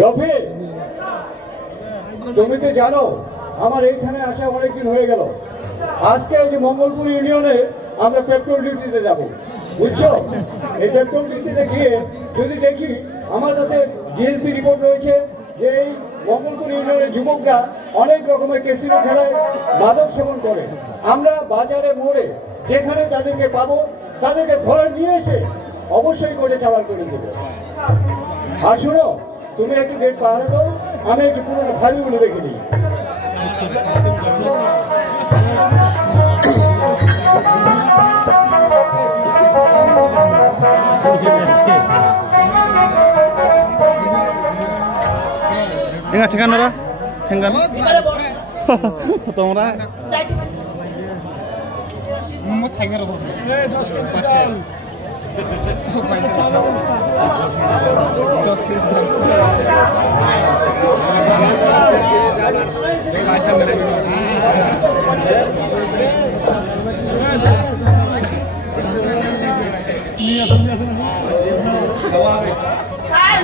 রফি তুমি তো জানো আমার এইখানে আসা অনেকদিন হয়ে গেল আজকে এই যে মঙ্গলপুর ইউনিয়নে আমরা পেট্রোল ডিউটিতে যাব বুঝছো এই পেট্রোল ডিউটিতে গিয়ে যদি দেখি আমার কাছে ডিএসপি রিপোর্ট রয়েছে যে এই মঙ্গলপুর ইউনিয়নের যুবকরা অনেক রকমের ক্যাসিনো খেলায় মাদক সেবন করে। আমরা বাজারে মোড়ে যেখানে তাদেরকে পাবো তাদেরকে ধরে নিয়ে এসে অবশ্যই কোর্টে চালান করে দেবো। আর শুনো, তুমি একটু গেট পাহারা দাও, আমি একটু পুরোনো ফাইলগুলো দেখে নিই। ঠিকানা তোমরা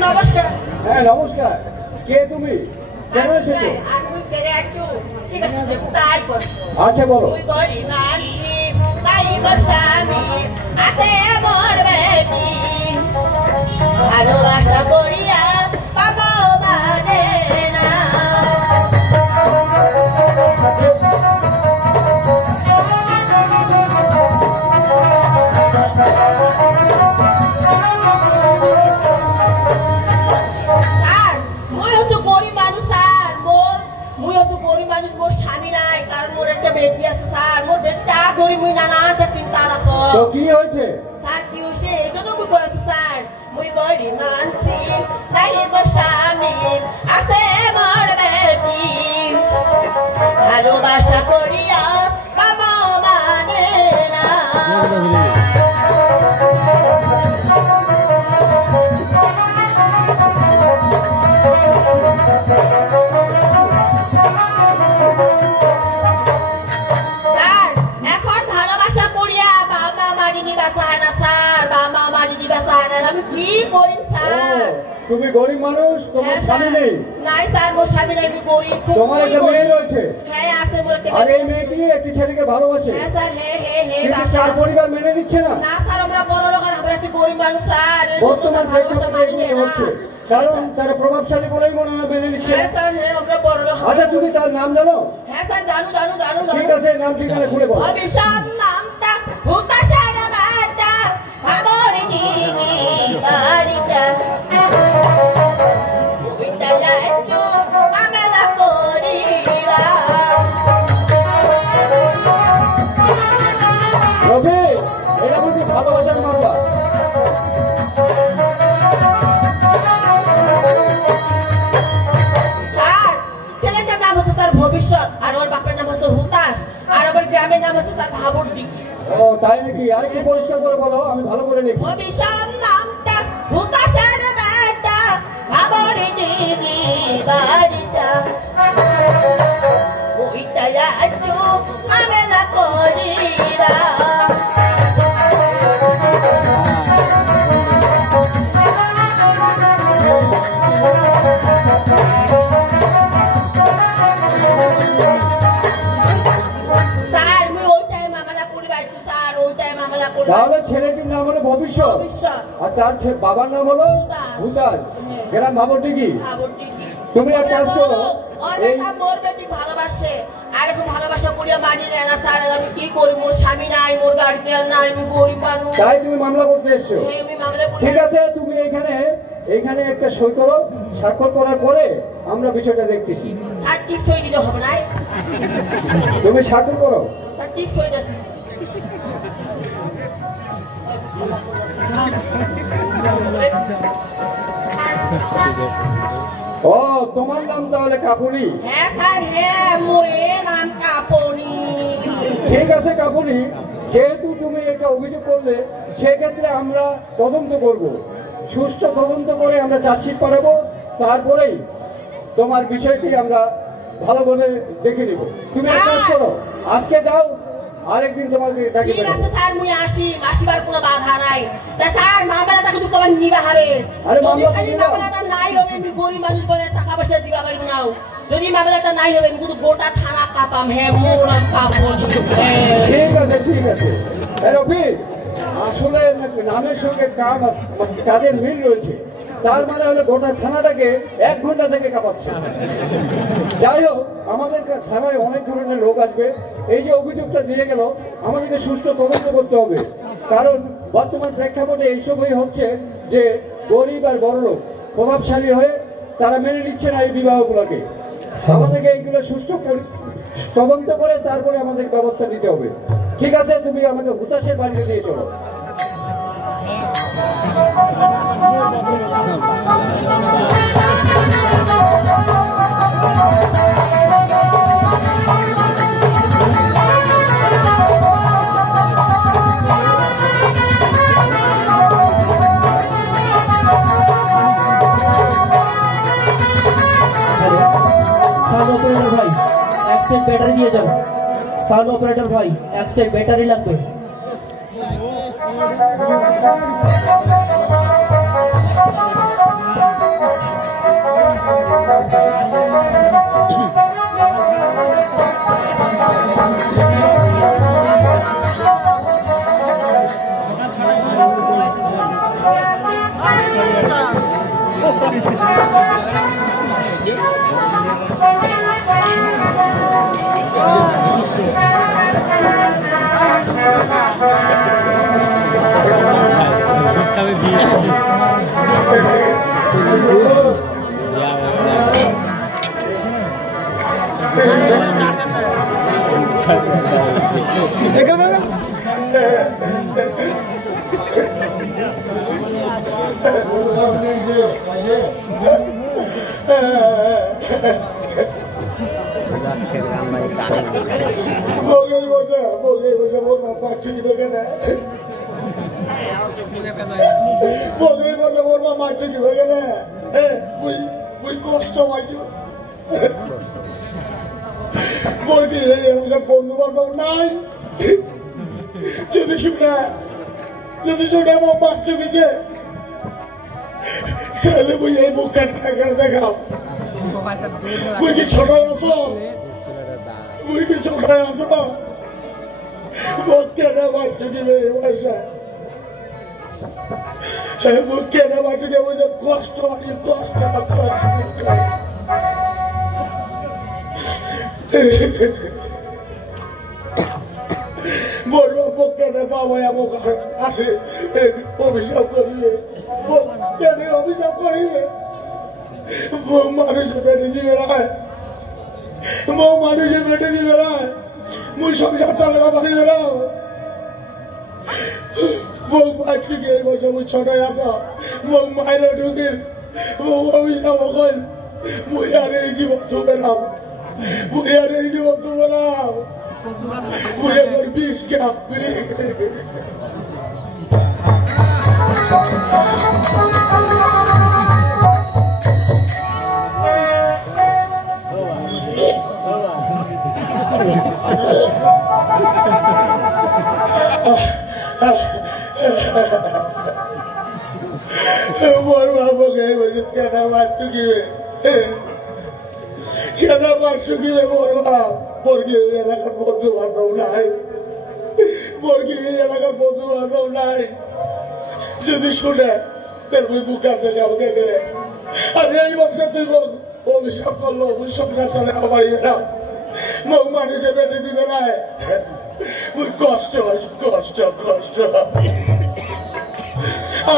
নমস্কার। হ্যাঁ নমস্কার, কে তুমি, কেন এসেছো? আমি ফিরে আছো, ঠিক আছে তাই বল। আচ্ছা বলো। তুই গরিব আছি তাই মোর স্বামী আছে মোর বেটি, ভালোবাসা করিয়া পাবো মানে না। মোর স্বামী নাই, কারণ মোর একটা বেটি আছে স্যার। মোর বেটিটা ধরি মুই নানানটা চিন্তা আছে। তো কি হয়েছে স্যার? কি হয়েছে এই জন্য মুই করেছি স্যার। মুই গরিব মানছি তাই মোর স্বামী আছে মোর বেটি, ভালোবাসা করিয়া বাবা মানে না। তুমি গরিব মানুষ, তোমার স্বামী নেই? নাই স্যার, মোর স্বামী নাই, আমি গরিব। তোমার একটা মেয়ে রয়েছে? হ্যাঁ আছে মোর একটা। আর এই মেয়েটি একটি ছেলেকে ভালোবাসে? হ্যাঁ স্যার, হ্যাঁ কিন্তু তার পরিবার মেনে নিচ্ছে না? না স্যার, আমরা বড় লোক, আমরা কি গরিব মানুষ স্যার। বর্তমান প্রেক্ষাপটে এগুলো হচ্ছে, কারণ তারা প্রভাবশালী বলেই মনে হয় মেনে নিচ্ছে। হ্যাঁ স্যার, হ্যাঁ আমরা বড় লোক। আচ্ছা তুমি তার নাম জানো? হ্যাঁ স্যার জানো। ঠিক আছে, নাম ঠিকানা খুলে বলো। অভিশাপ নামটা হুতাশার বাটা ভাবর দিদি বাড়িটা, ওইটা লাজু মামলা করিলা। রবি, এটা বুঝি ভালোবাসার মামলা? ছেলেটার নাম হচ্ছে তার ভবিষ্যৎ, আর ওর বাপের নাম হচ্ছে হুতাশ, আর আমার গ্রামের নাম হচ্ছে তার ভাবর দিদি। ও তাই নাকি? আরেকটু পরিষ্কার করে বলো, আমি ভালো করে লিখি। ভবিষ্যৎ নামটা হুতাশার বাটা ভাবর দিদি বাড়িটা, ওইটা লাজু মামলা করিলা। তাহলে ছেলেটির নাম হলো ভবিষ্যৎ, আর তার বাবার নাম হলো হুতাশ, গ্রাম ভাবরডিগি। তুমি এক কাজ করো, মোর বেটি ভালোবাসে আর এখন ভালোবাসা করিয়া মানি নেয় না স্যার। আমি কি করি, মোর স্বামী নাই, মোর গাড়ি তেল নাই, আমি গরিব মানুষ। তাই তুমি মামলা করতে এসছো? ঠিক আছে, তুমি এইখানে একটা সই করো, স্বাক্ষর করার পরে আমরা বিষয়টা দেখতেছি। স্যার কি সই দিতে হবে না? তুমি স্বাক্ষর করো। স্যার কি সই দিতে? ও তোমার নাম তাহলে কাপুনি? হ্যাঁ স্যার, হ্যাঁ মোর নাম কাপুনি। ঠিক আছে কাপুনি, যেহেতু তুমি একটা অভিযোগ করলে সেক্ষেত্রে আমরা তদন্ত করব, সুষ্ঠু তদন্ত করে আমরা চার্জশিট পাঠাবো, তারপরেই তোমার বিষয়টি আমরা ভালোভাবে দেখে নিব। তুমি এক কাজ করো, আজকে যাও, আরেকদিন তোমাকে ডাকি। ঠিক আছে স্যার, মুই আসিবার কোনো বাধা নাই। তা স্যার মামলাটা শুধু তোমার নিবা হবে। আরে মামলাটা নাই হবে, আমি গরিব মানুষ বলে টাকা পয়সা দিবা পারি নাও। যদি মামলাটা নাই হবে, আমি কিন্তু গোটা থানা কাঁপাম। হ্যাঁ মোর নাম কাপুর। ঠিক আছে ঠিক আছে। রফিক, আসলে নামের সঙ্গে কাজের মিল রয়েছে। তার মানে হলো গোটা থানাটাকে 1 ঘন্টা থেকে কাঁপাচ্ছে। যাই হোক, আমাদের থানায় অনেক ধরনের লোক আসবে। এই যে অভিযোগটা দিয়ে গেল, আমাদেরকে সুষ্ঠু তদন্ত করতে হবে, কারণ বর্তমান প্রেক্ষাপটে এইসবই হচ্ছে যে গরিব আর বড় লোক প্রভাবশালী হয়ে তারা মেনে নিচ্ছে না এই বিবাহগুলোকে। আমাদেরকে এইগুলো সুষ্ঠু তদন্ত করে তারপরে আমাদের ব্যবস্থা নিতে হবে। ঠিক আছে, তুমি আমাকে হুতাশের বাড়িতে নিয়ে চলো। साउंड ऑपरेटर भाई एक सेट बैटरी दिए जाओ। साउंड ऑपरेटर भाई एक सेट बैटरी लगবে। বন্ধু বান্ধব নাই, যদি শুনে আমার বাচ্চা গেছে তাহলে বুঝি এই মুখ কাটা দেখাও। তুই কি ছোট আছো? তুই কি ছোট আছো? মুখ কেনা বাচ্চা দিবে পয়সা, মুখ কেনা বাচ্চা দেবো যে কষ্ট আছে, কষ্ট বলবো কেনে বাবা আমাকে আসে অভিশাপ করিবে, কেনে অভিশাপ করিবে। মানুষের বেটে দিবে রায়, মানুষের বেটে দিবে রায়, মুই সংসার চালাবা পারিবে না। বউ বাচ্চিকে এই বছর মুই ছোটাই আসা, বউ মায়ের ঢুকিল, বউ অভিশাপ কল, মুই আর এই জীবন থুবে না, মুই আর এই জীবন থুবে না। मुझे अगर बीस क्या मोर बाबू गए मुझे कहना मार चुकी है, कहना मार चुकी है मोर बाप। मुर्गी एलाकार बंधु बांधव নাই, मुर्गी एलाकार बंधु बांधव নাই, যদি শুনে তাহলে বুকার থেকে আমাকে করে আর এই বছর তুই অভিশাপ করলো, ওই সংসার চালানো পারিবে না, মৌ মানুষে বেঁধে দিবে না। ওই কষ্ট হয়, কষ্ট কষ্ট।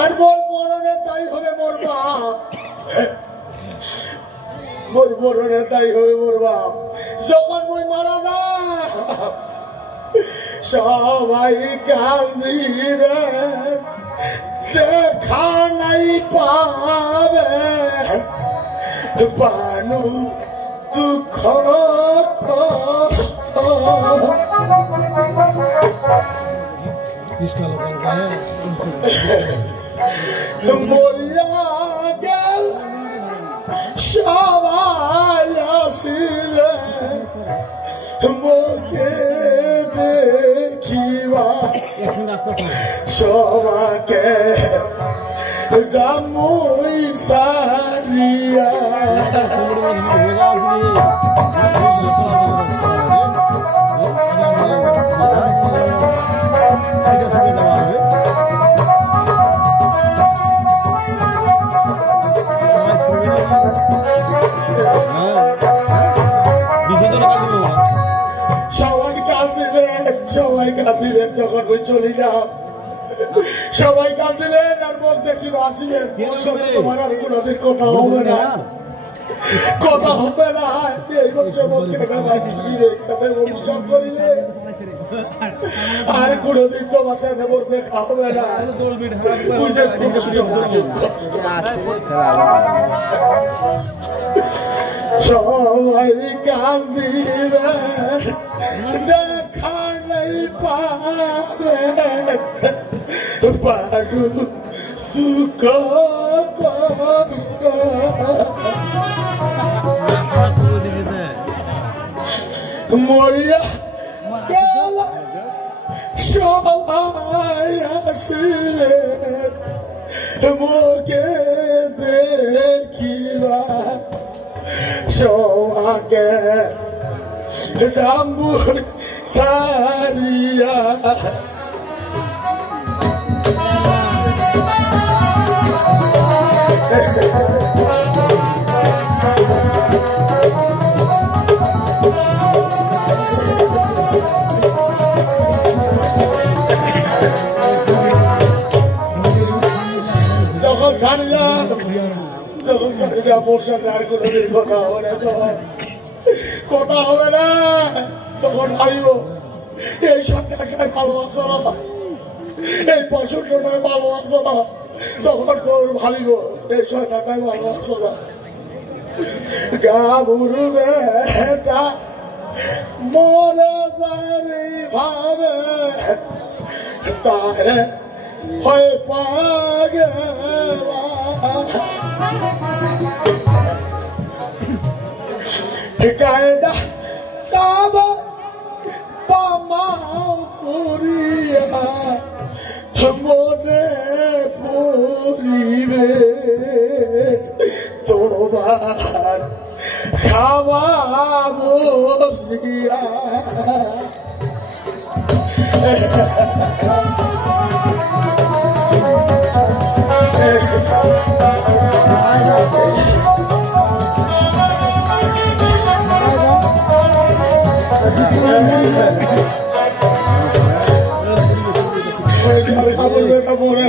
আর মোর মরণে তাই হবে মোর বাপ, মোর মরণে তাই হবে মোর বাপ। যখন মুই মারা যায় সবাই কান্দিবে, দেখা নাই পাবে বানু দুঃখ কষ্ট। মরিয়া গেল সবাই আসিলে, মুখে দেখিবা সবাকে জামুই সারিয়া। যখন ওই চলে যাও সবাই কাঁদবেন আর বলতে কি বাঁচবেন ওর সাথে তোমার আর কোনোদিন কথা হবে না কথা হবে না এই বছর বলতে অভিশাপ করিবে আর কোনোদিন তোমার সাথে মোর দেখা হবে না বুঝে কষ্ট সবাই কান্দিবে দেখা নেই পাবে পারু দুঃখ কষ্ট মরিয়া গেল সবাই আসিবে মুখে দেখিবা সবাকে জাম্বু সারিয়া যখন ছাড়ি যা মোর সাথে আর কোনোদিন কথা হবে না কথা হবে না তখন ভাবিব এই সরকারটাই ভালোবাসো না এই পছন্দটাই ভালোবাসো না তখন তোর ভাবিব এই সরকারটাই ভালোবাসো না গাবুর বেটা মরে যারি ভাবে তাহে হয় পাগলা কায়দা কাবা পামাও করিয়া মনে পড়িবে তোমার খাওয়া বসিয়া কাপড় বেটা পরে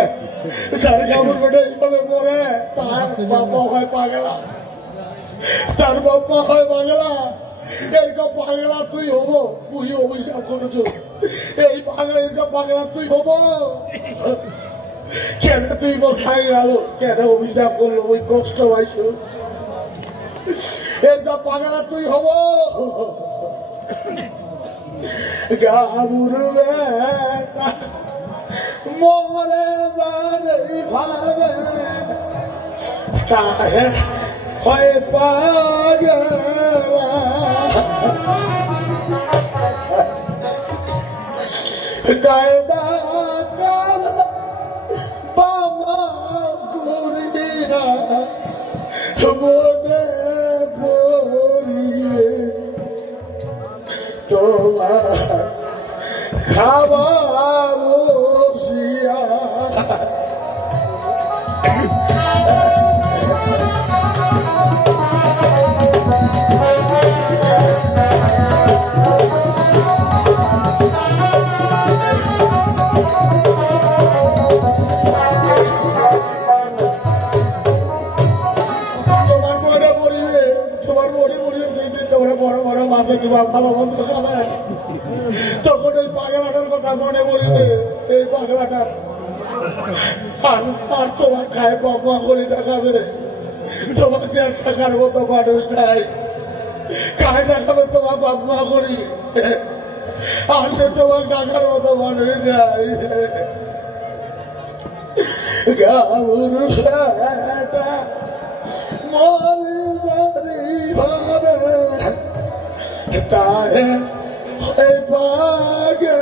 যার কাপড় বেটা এইভাবে পরে তার বাবা হয় পাগলা তার বাবা হয় পাগলা এরকম পাগলা তুই হবো তুই অভিশাপ করেছ এই পাগলা এরকম পাগলা তুই হবো কেন তুই মোর খাই গেল কেন অভিশাপ করলো ওই কষ্ট পাইছ এরকম পাগলা তুই হবো গাবুর বেটা মরে জানি ভাবে কাহে হয় পাগলা কায়দা কাম বামা করিয়া মনে পড়িবে তোমার খাওয়া বসিয়া বড় বড় মাছে কিংবা ভালো মন্দ খাবেন তখন ওই পাগলাটার কথা মনে পড়িবে এই পাগলাটার আর তোমার খায় বাবা করে টাকাবে তোমাকে আর টাকার মতো মানুষ নাই খায় টাকাবে তোমার বাবা করি আর তোমার টাকার মতো মানুষ নাই গাবুর মরে জানি ভাবে তাহে হয় পাগলা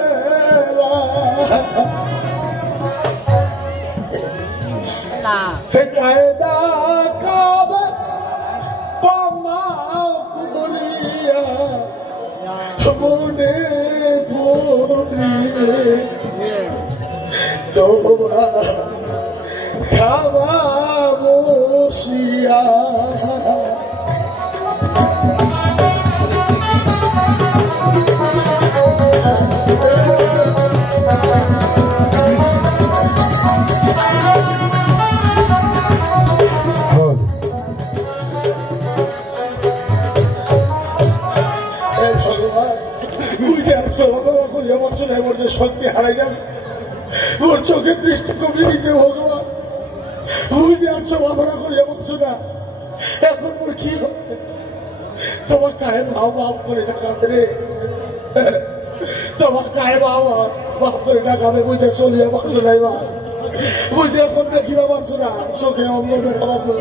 কায়দা কাবা পামাও করিয়া মনে পড়িবে তোমার খাওয়া বসিয়া করিয়া পারছো না, ওর যে শক্তি হারাই গেছে, ওর চোখের দৃষ্টি কমে গেছে ভগবান, বুঝে আর চলাফেরা করিয়া পারছো না, এখন মোর কি হবে? তোমার কায়ে ভাও ভাব করে ডাকাবে রে, তোমার কায়ে ভাও ভাব করে ডাকাবে, বুঝে চলিয়া পারছো নাই মা, বুঝে এখন দেখিবা পারছো না, চোখে অন্ধ দেখা পারছো,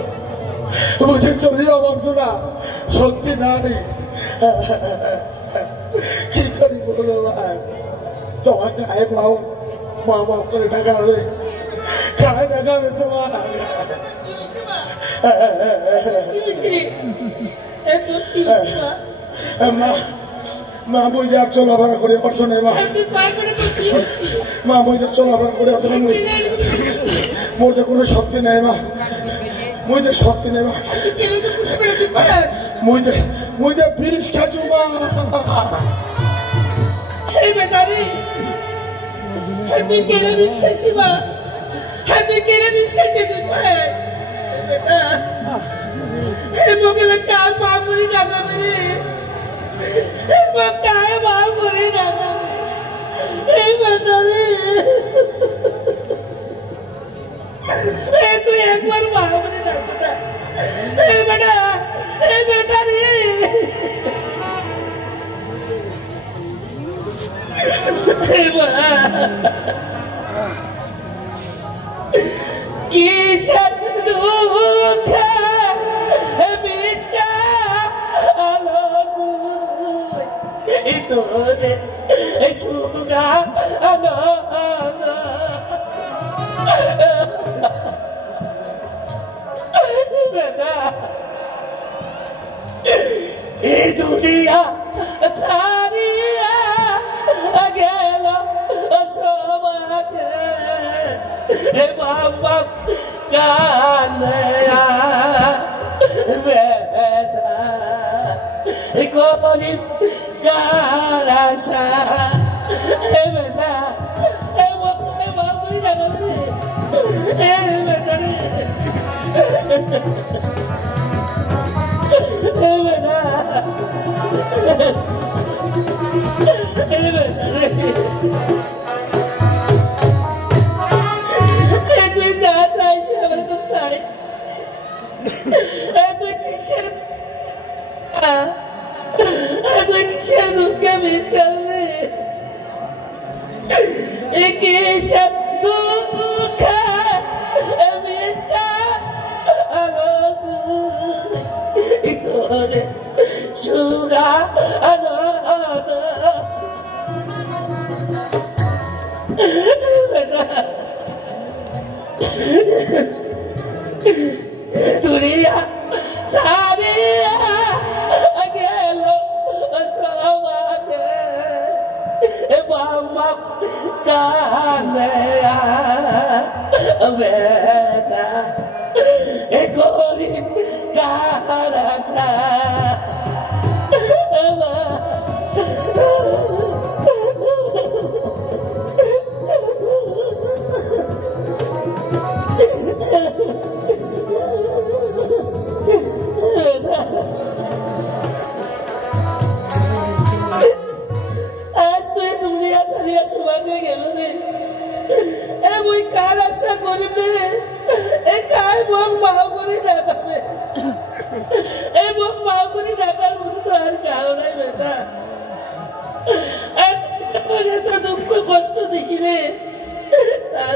বুঝে চলিয়া পারছো না, শক্তি নাই, কি করি বলো ভাই? তোমার গায়ে পাও মা বাপ করে ডাকাবে, গায়ে ডাকাবে তোমার। মা বুঝে আর চলাফেরা করে পারছো না মা, মা বুঝে চলাফেরা করে পারছো না, মোর যে কোনো শক্তি নেই মা, মুঝে শক্তি নেই মা, মুঝে বিষ খাচ্ছু মা। এই বেটারি তুই কেড়ে বিষ খাইছি মা, তুই কেড়ে বিষ খাইছি তুই বেটা, এই মোগলে কার মা মরি ডাকাবে রে, এই মা কার মা মরি ডাকাবে, এই বেটারি তুই একবার মা মরি ডাকবে না, এই বেটা, এই বেটারি কিসের দুঃখ বিষ্কা আলো তুই তোরে সুগা আলো বেটা, এই দুনিয়া সারিয়া গেল সবাকে, হে বাবা কানে বেটা, গরিব কার আশা, হে বেটা, হে বাবুরি ডাকাবে, হে বেটা রে, হে বেটা, তুই যা চাইছি আমার তো তাই, তুই কিসের দুঃখে বিষ খাবি, কিসের দুঃখে বিষ খালো তুই তোরে সুগা আলো দুনিয়া সারিয়া গেল সবাকে, বাবা কানে বেটা, গরিব কার আশা, দুঃখ কষ্ট দেখিলে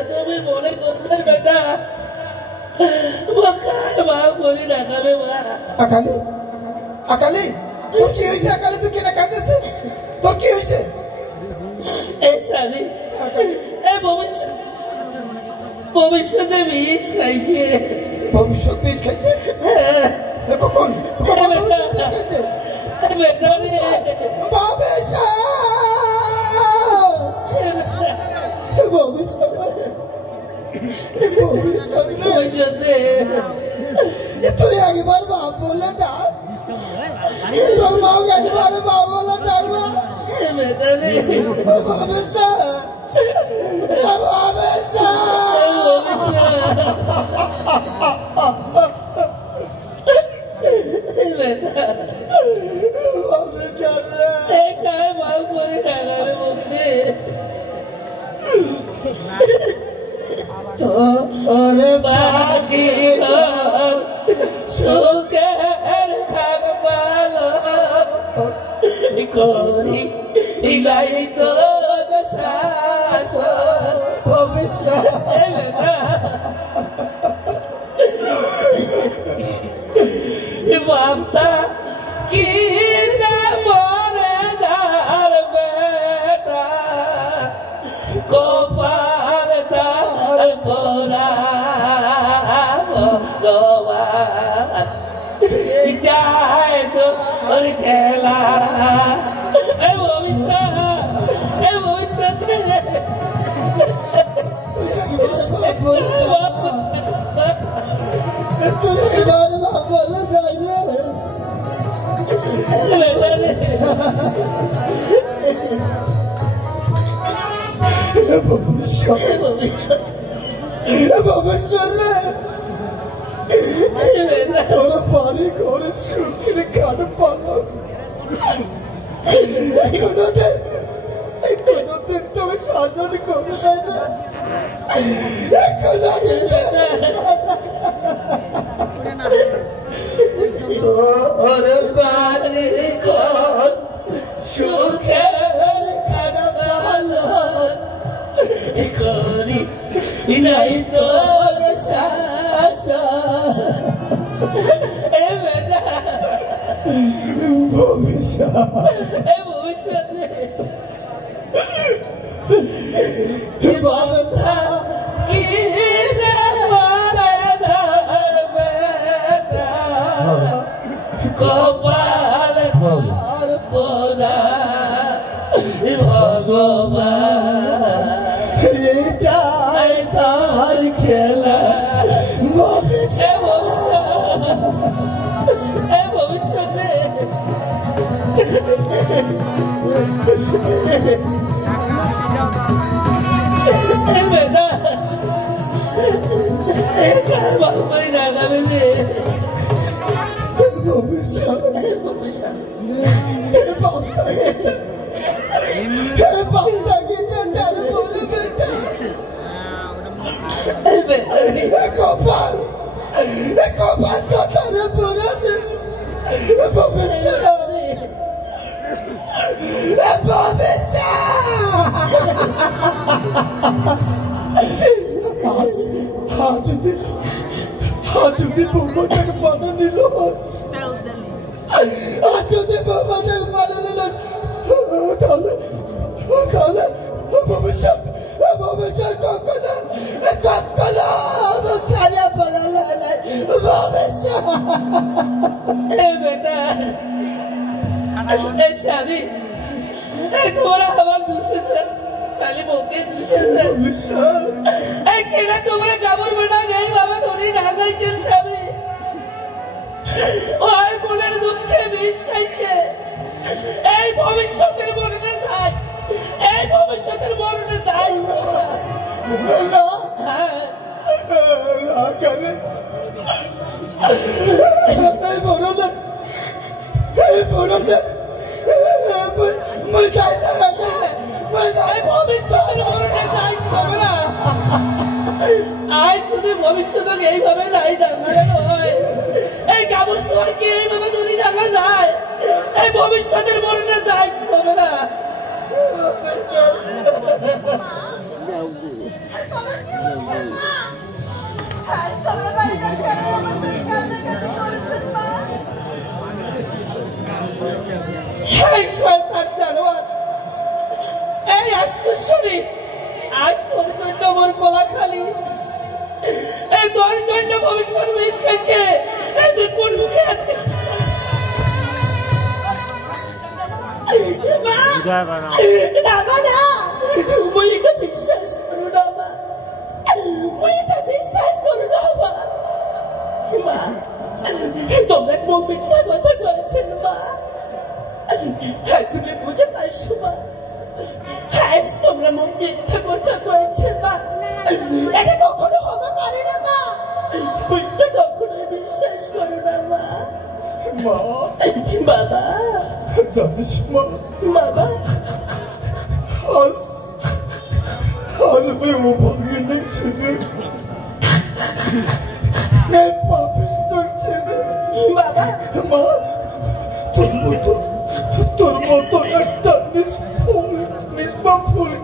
তুমি মনে করবে বেটা, মা বলি ডাকাবে মা। আকালি, আকালি তোর কি হয়েছে? আকালি তুই কেনা কাঁদতেছে, তোর কি হয়েছে? এই স্বামী, এই ভবিষ্যতে বিষ খাইছে, ভবিষ্যৎ বিষ খাইছে? কখন খাইছে? তুই একবার বাপ বলে ডাক, তোর মা একবার বাপ বলে ডাকবা, মা করে ডাকাবে করি ইলাই তো শাস বাপটা কি মরে যার বেটা কপাল তার পোড়া ভগবান যায় তোর খেলা তোর বাড়ি ঘরে সুখে খাটে পালো কোনদিন তোকে শাসন করে দেয় না তোর বাড়ি ঘর সুখে খাটে পালো করি নাই তোর শাসন বাবা কি কপাল তার পোড়া ভগবান এটাই তার খেলা ভবিষ্যতে বেটা বাবুরি না ভাবলে কপাল কপাল কথারে পড়াতে যদি বৌমাটাকে মানা নিল যদি বৌমাটাকে মানা নিল তাহলে তাহলে ভবিষ্যৎ ভবিষ্যৎ কখনো কখনো ছাড়িয়ে পড়ালে ভবিষ্যৎ বেটা স্বামী তোমরা আমার দুষেছে খালি বউকে দুষেছে কেনা তোমরা কাপড় বেটা নেই বাবা ধরি না যাইছেন স্বামী ওই মনের দুঃখে বিষ খাইছে এই ভবিষ্যতের মরণের দায় এই ভবিষ্যতের মরণের দায় ভবিষ্যৎ এইভাবে নাই ডাঙানো হয় এই কাপড় সবাইকে এইভাবে ধরি ডাঙা যায় এই ভবিষ্যতের মরণের দায়িত্ব হবে না জানোয়ার এই আশকুশ্বরী আজ তোর জন্য মোর গলা খালি এই তোর জন্য ভবিষ্যৎ বিষ খাইছে এই তুই কোন মুখে আছে মুই এটা বিশ্বাস করু না মা মুই এটা বিশ্বাস করু না মা তোমরা মুখ মিথ্যা কথা বলছেন মা তুমি বুঝে পারছো মা তোমরা মুখ মিথ্যা কথা বলছেন মা এটা কখনো হবে পারে না মা ওইটা কখনোই বিশ্বাস করো না মা মা বাবা জানিস মা বাবা আজ আমি ও ভাগিনে ছেড়ে এই পাপিষ্ট ছেড়ে বাবা মা তোর মতো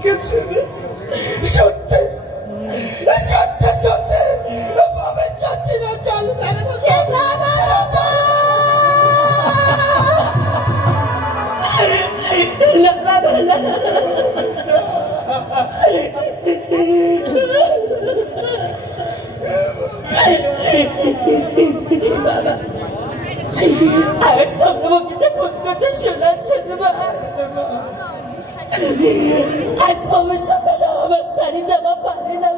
গেছে রে সত্যি সত্যি সত্যি বাবা চাচ্ছি না চল ফেলবো আজ তোমাকে কোন কথা শোনাচ্ছে না আজ ভবিষ্যতে আমার সারি যাওয়া পারে না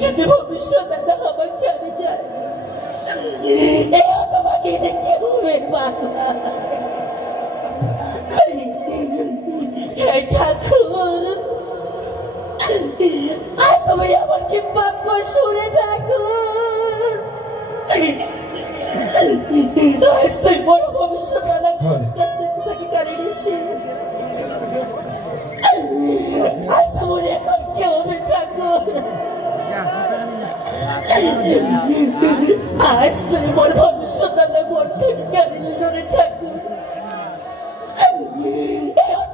যদি ভবিষ্যতে আমার ছাড়ি যায় তোমাকে কি হবে ঠাকুর আজ তুমি আমার কি পাপ করছুরে ঠাকুর আজ তুই বড় ভবিষ্যৎ কাছ থেকে থাকি কারণে সে আজ আমার এখন কি হবে ঠাকুর আজ তুই বড় ভবিষ্যৎ বড় থেকে কারণে ঠাকুর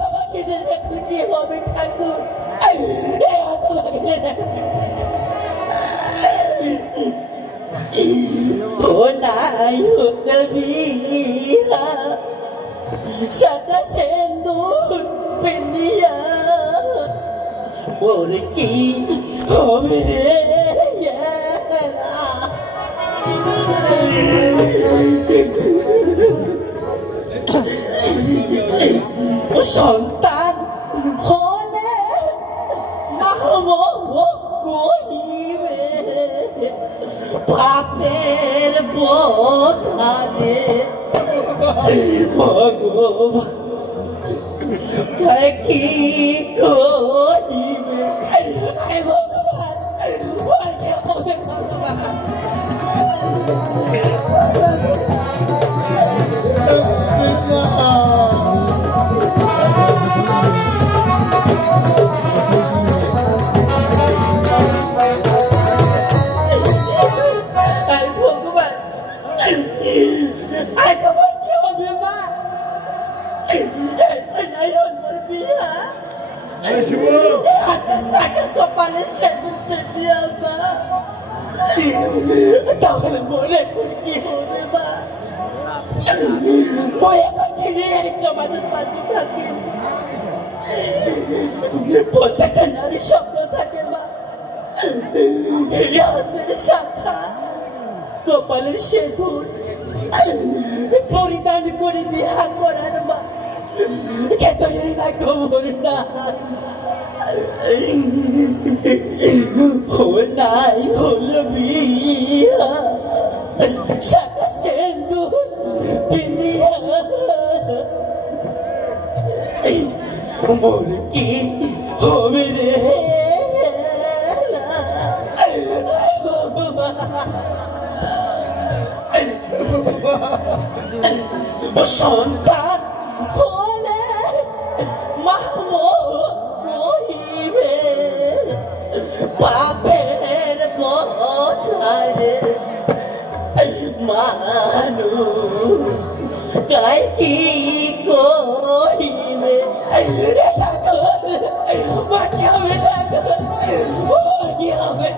তোমাকে দেখলে কি হবে ঠাকুর নাই হতবিহা সাদা সেন্দুর পেন্দিয়া মোর কি হবে রে সন্তান হলে কহিবে বাপের বোঝারে ভগবান কি কহিবে ভগবান কপালে সেদিন পেতে তাহলে মনে করি কি হবে মা এখন কিনে সমাজের মাঝে থাকে প্রত্যেকটা নারীর স্বপ্ন থাকে মা হাতের শাখা কপালের সেতুর পরিধান করে বিহা করার মা কিন্তু এই না খবর না নাই হলো বিয়া শাখা সেন্দুর পিন্দিয়া মোর কি হবে রে সন্তান হলে কহিবে বাপের বোঝারে মানু গাই কি কহিবে কি হবে কি হবে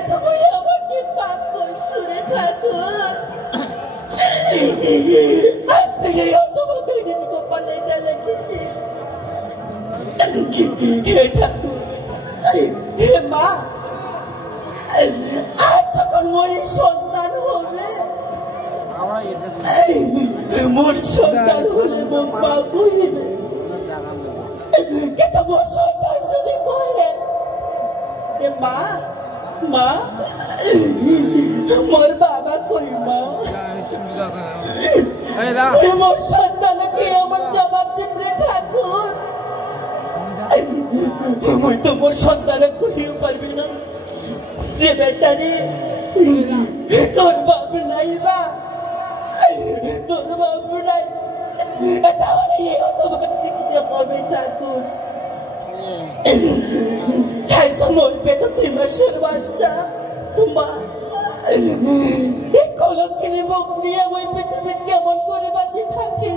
ঠাকুর আমাকে পাপ করছুরে ঠাকুর আজ থেকে তোমাদের কপালে এটা লেগেছে হে ঠাকুর হে মা আজ যখন মরি সন্তান হবে মোর সন্তান হলে মোর মা কহিবে কিন্তু মোর সন্তান যদি কহে মা মা মোর বাবা কই মা মোর সন্তানকে আমার জবাব দিবে ঠাকুর মই তো মোর সন্তান কহিও পারবি না যে বেটারে তোর বাপ নাই বা তোর বাপ নাই তাহলে এই হতভাগী কি হবে ঠাকুর? মোর পেটে 3 মাসের বাচ্চা, মা এই কলঙ্কিনী মুখ নিয়ে ওই পৃথিবী কেমন করে বাঁচে থাকে?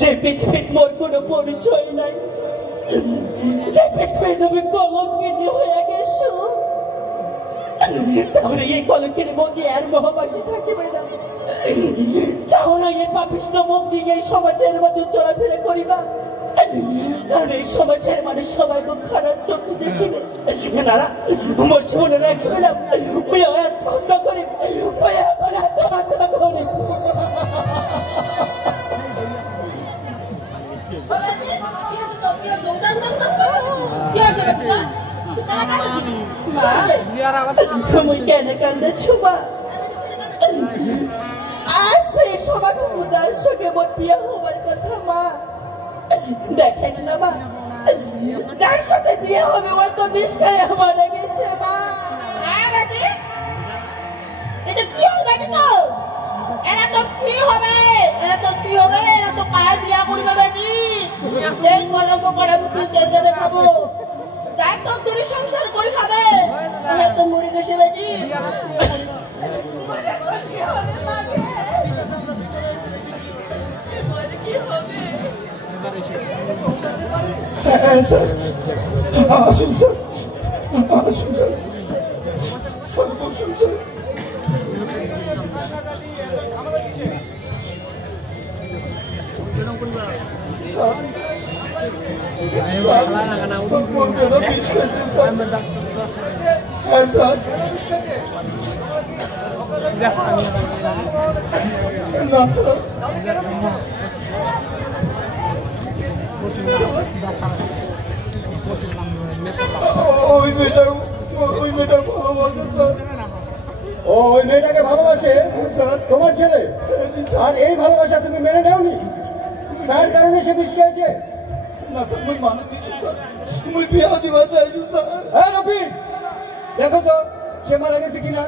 যে পৃথিবীর মোর কোনো পরিচয় নাই, যে পৃথিবী তুমি কলঙ্কিনী হয়ে গেছো, তাহলে এই কলঙ্কিনী মুখ নিয়ে আর মোহ বাঁচে থাকবে না? চাও না এই পাপিষ্ঠ মুখ নিয়ে এই সমাজের মাঝে চলাফেরা করিবা? কারণ এই সমাজের মানুষ সবাই মুখ খারাপ চোখে দেখিবে। না না, মোর জীবনে রাখবে না, মুই আত্মহত্যা করি, মুই এখন আত্মহত্যা করি। মুই কেন কান্দেছো মা? আজ সেই সমাজ পূজার সঙ্গে মোর বিয়ে হবার কথা মা। দেখেন না মা, যার সাথে বিয়ে হবে ওই তো বিষ খায় মারা গেছে মা। এটা কি হবে? তো এরা তোর কি হবে? এরা তোর কি হবে? এরা তো কার বিয়া করবে বেটি? এই কলঙ্ক করে মুখে কেটে দেখাবো, যাই তো দূরে সংসার করে খাবে, তো মরে গেছে বেটি। স্যার আসুন স্যার, আসুন স্যার, স্যার বসুন স্যার। হ্যাঁ স্যার, না স্যার, ওই মেয়েটা ভালোবাসে স্যার। ওই মেয়েটাকে ভালোবাসে স্যার তোমার ছেলে? আর এই ভালোবাসা তুমি মেনে নেওনি, তার কারণে সে বিষ খেয়েছে? না স্যার, মুই মানে দিছু স্যার, মুই বিয়া দিবা চাইছু স্যার। হ্যাঁ রফি, দেখো তো সে মারা গেছে কিনা।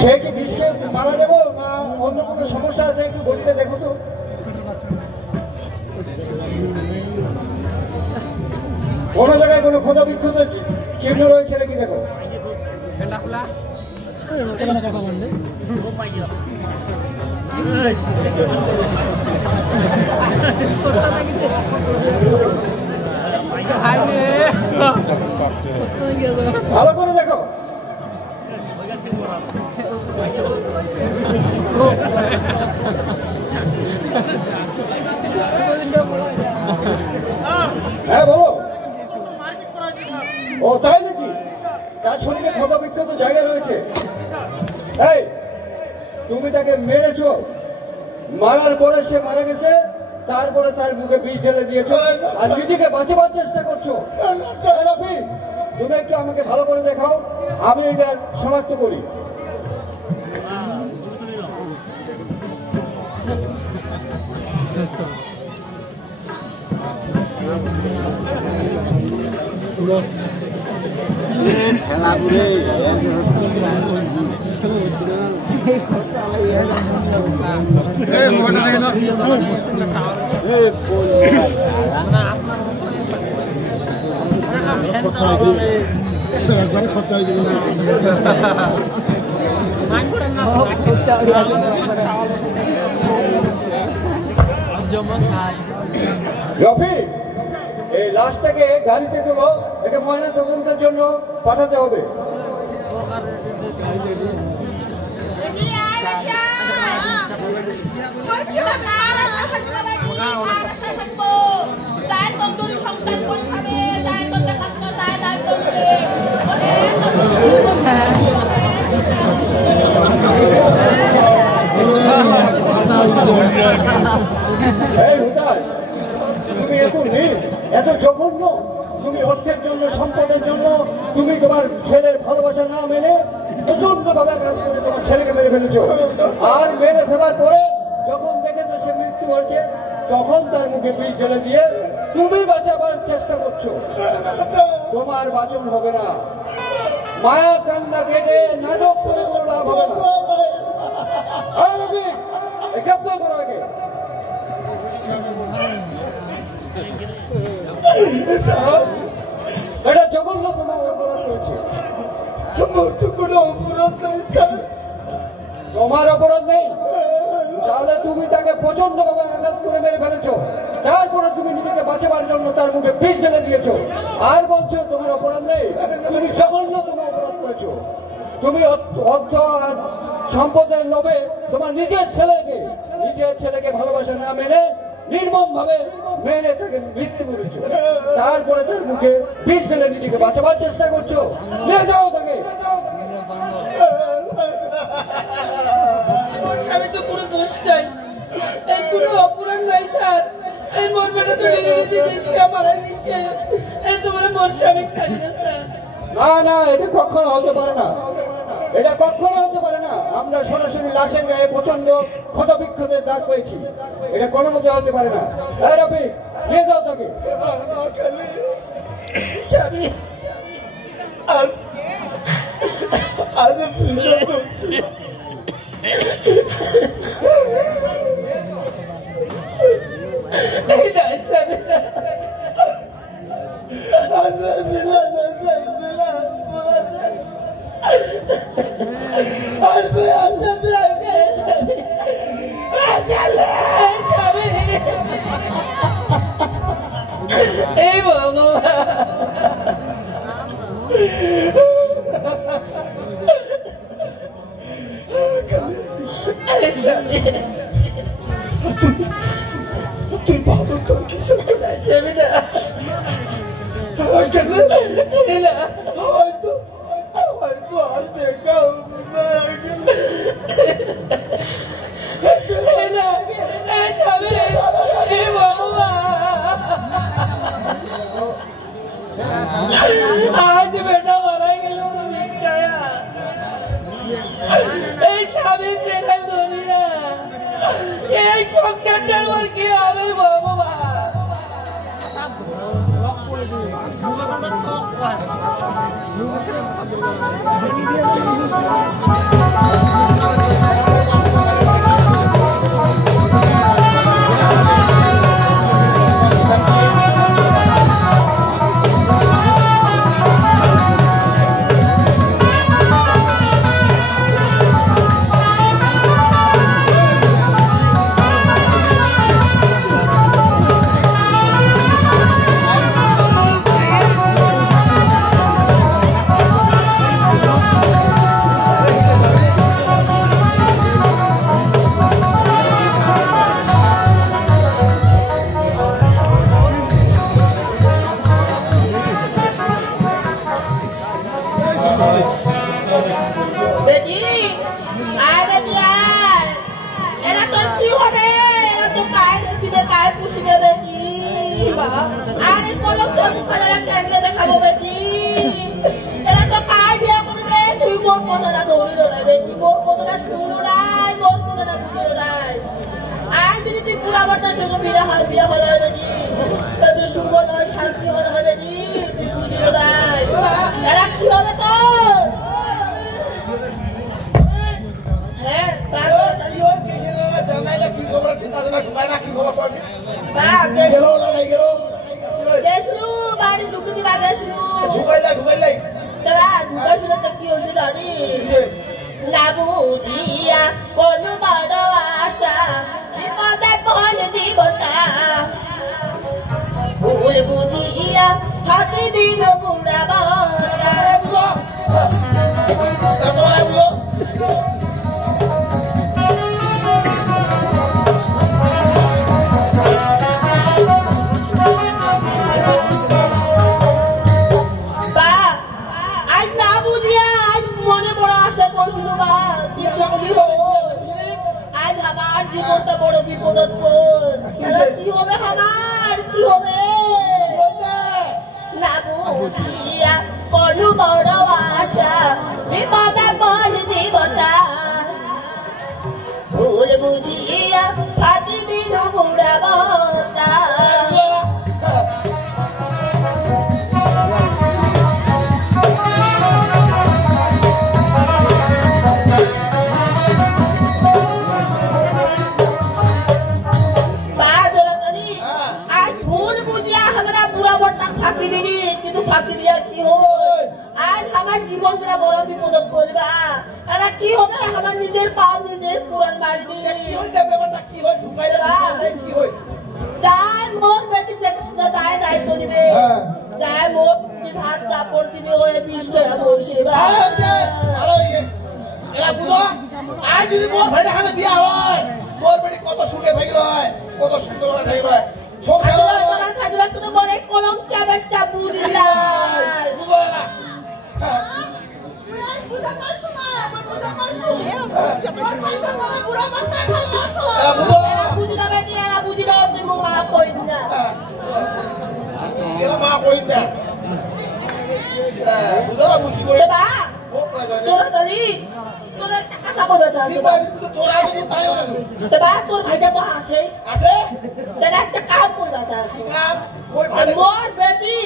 সে কি বিষ খেয়ে মারা যাবো না অন্য কোনো সমস্যা আছে? একটু বডিটা দেখো তো। কোনো জায়গায় কোনো ক্ষত বিক্ষত চিহ্ন রয়েছে নাকি দেখো। ভালো করে দেখো। হ্যাঁ বলো। ও তাই নাকি? তার শরীরে ক্ষত বিক্ষত জায়গা রয়েছে। এই তুমি তাকে মেরেছো, মারার পরে সে মারা গেছে, তারপরে তার মুখে বিষ ঢেলে দিয়েছো আর নিজেকে বাঁচাবার চেষ্টা করছো। রাফি, তুমি একটু আমাকে ভালো করে দেখাও, আমি এটা শনাক্ত করি। রফি, এই লাশটাকে গাড়িতে দেবো, একে ময়না তদন্তের জন্য পাঠাতে হবে। তুমি এত নিজ, এত জঘন্য, তুমি অর্থের জন্য, সম্পদের জন্য তুমি তোমার ছেলের ভালোবাসা না মেনে প্রচন্ড ভাবে আঘাত করে তোমার ছেলেকে মেরে ফেলেছো। আর মেরে ফেলার পরে যখন দেখেছো সে মৃত্যু তখন তার মুখে বিষ ঢেলে দিয়ে তুমি বাঁচাবার চেষ্টা করছো। তোমার বাঁচন হবে না, মায়া কান্না কেটে নাটক করে কোনো লাভ হবে না। গ্রেফতার করো আগে। এটা জঘন্য তোমার অপরাধ রয়েছে। তোমার অপরাধ নেই, তাহলে তুমি তাকে প্রচন্ড ভাবে আঘাত করে মেরে ফেলেছো, তারপরে তুমি নিজেকে বাঁচাবার জন্য তার মুখে বিষ ঢেলে দিয়েছো, আর বলছো তোমার অপরাধ নেই। তুমি জঘন্য তোমার অপরাধ করেছো। তুমি অর্থ আর সম্পদের লোভে তোমার নিজের ছেলেকে ভালোবাসা না মেনে নির্মম ভাবে মেরে তাকে মৃত্যু করেছো, তারপরে তার মুখে বিষ ঢেলে নিজেকে বাঁচাবার চেষ্টা করছো। নিয়ে যাও তাকে। স্বামী তো কোনো দোষ নাই, এই কোনো অপরাধ নাই স্যার। এই মোর বেটা তো নিজে নিজে দেশিয়া মারা গেছে। এই তোমরা মোর স্বামী ছাড়ি না স্যার। না না, এটা কখনো হতে পারে না, এটা কখনো হতে পারে না। আমরা সরাসরি লাশের গায়ে প্রচন্ড ক্ষতবিক্ষতের দাগ পেয়েছি, এটা কোনো মতে হতে পারে না। রফিক, নিয়ে যাও তাকে। স্বামী আজ এই তুই ভাবো তোর কিছু হয়তো আর দেখা আজ বেটা মারা গেল। এই স্বামী দেখাল ধরি না, এই সংসারটার ওর কি হবে ভগবান? শান্তি হবে বুঝলো নাই এরা কি হবে তো? বাড়ি ঢুকুতি বাগাইছিল ঢুকাইছিল তো কি হয়েছিল না বুঝিয়া কোন বড় আশা বিপদে বলে দিবটা ভুল বুঝিয়া হাতে দিল বুড়া জীবনটা বড় বিপদত কি হবে আমার কি হবে না বুঝিয়া কোন বড় আশা বিপদে বল জীবনটা ভুল বুঝিয়া ফাটি দিল বুড়া কি হবে আমার নিজের পা নিজের পুরান বাড়ি কি হইছে ব্যাপারটা কি হয় ঢুকাইলে কি হয় যাই মোর বেটি দেখতে দায় দায়িত্ব নিবে যাই মোর ভাত কাপড় দিবে ওই 20 টাকা বসে আরে এরা বুঝো আজ যদি মোর ভাইটা হাতে বিয়া হয় মোর বেটি কত সুখে থাকিল হয় কত সুন্দর হয়ে থাকিল হয় সংসার সাজুরা তুমি মনে কলম চাবেটা বুঝিলা বুঝো না বুড়া মাসু মা বুড়া মাসু আমার ভাইটা বড় বুড়া মাঠটা খাই মাসু এরা বুঝো বুঝিলা বেটি এরা বুঝিলা তুমি মা কই না এরা মা কই না বুঝো আমি কি কই বা তোরা দাদি তোরা টাকা পাবে কি কই তোরা তো তাই তো বা তোর ভাইটা তো আছে আছে দাদা একটা কাম করবা তা কাম কই ভাইটা মোর বেটি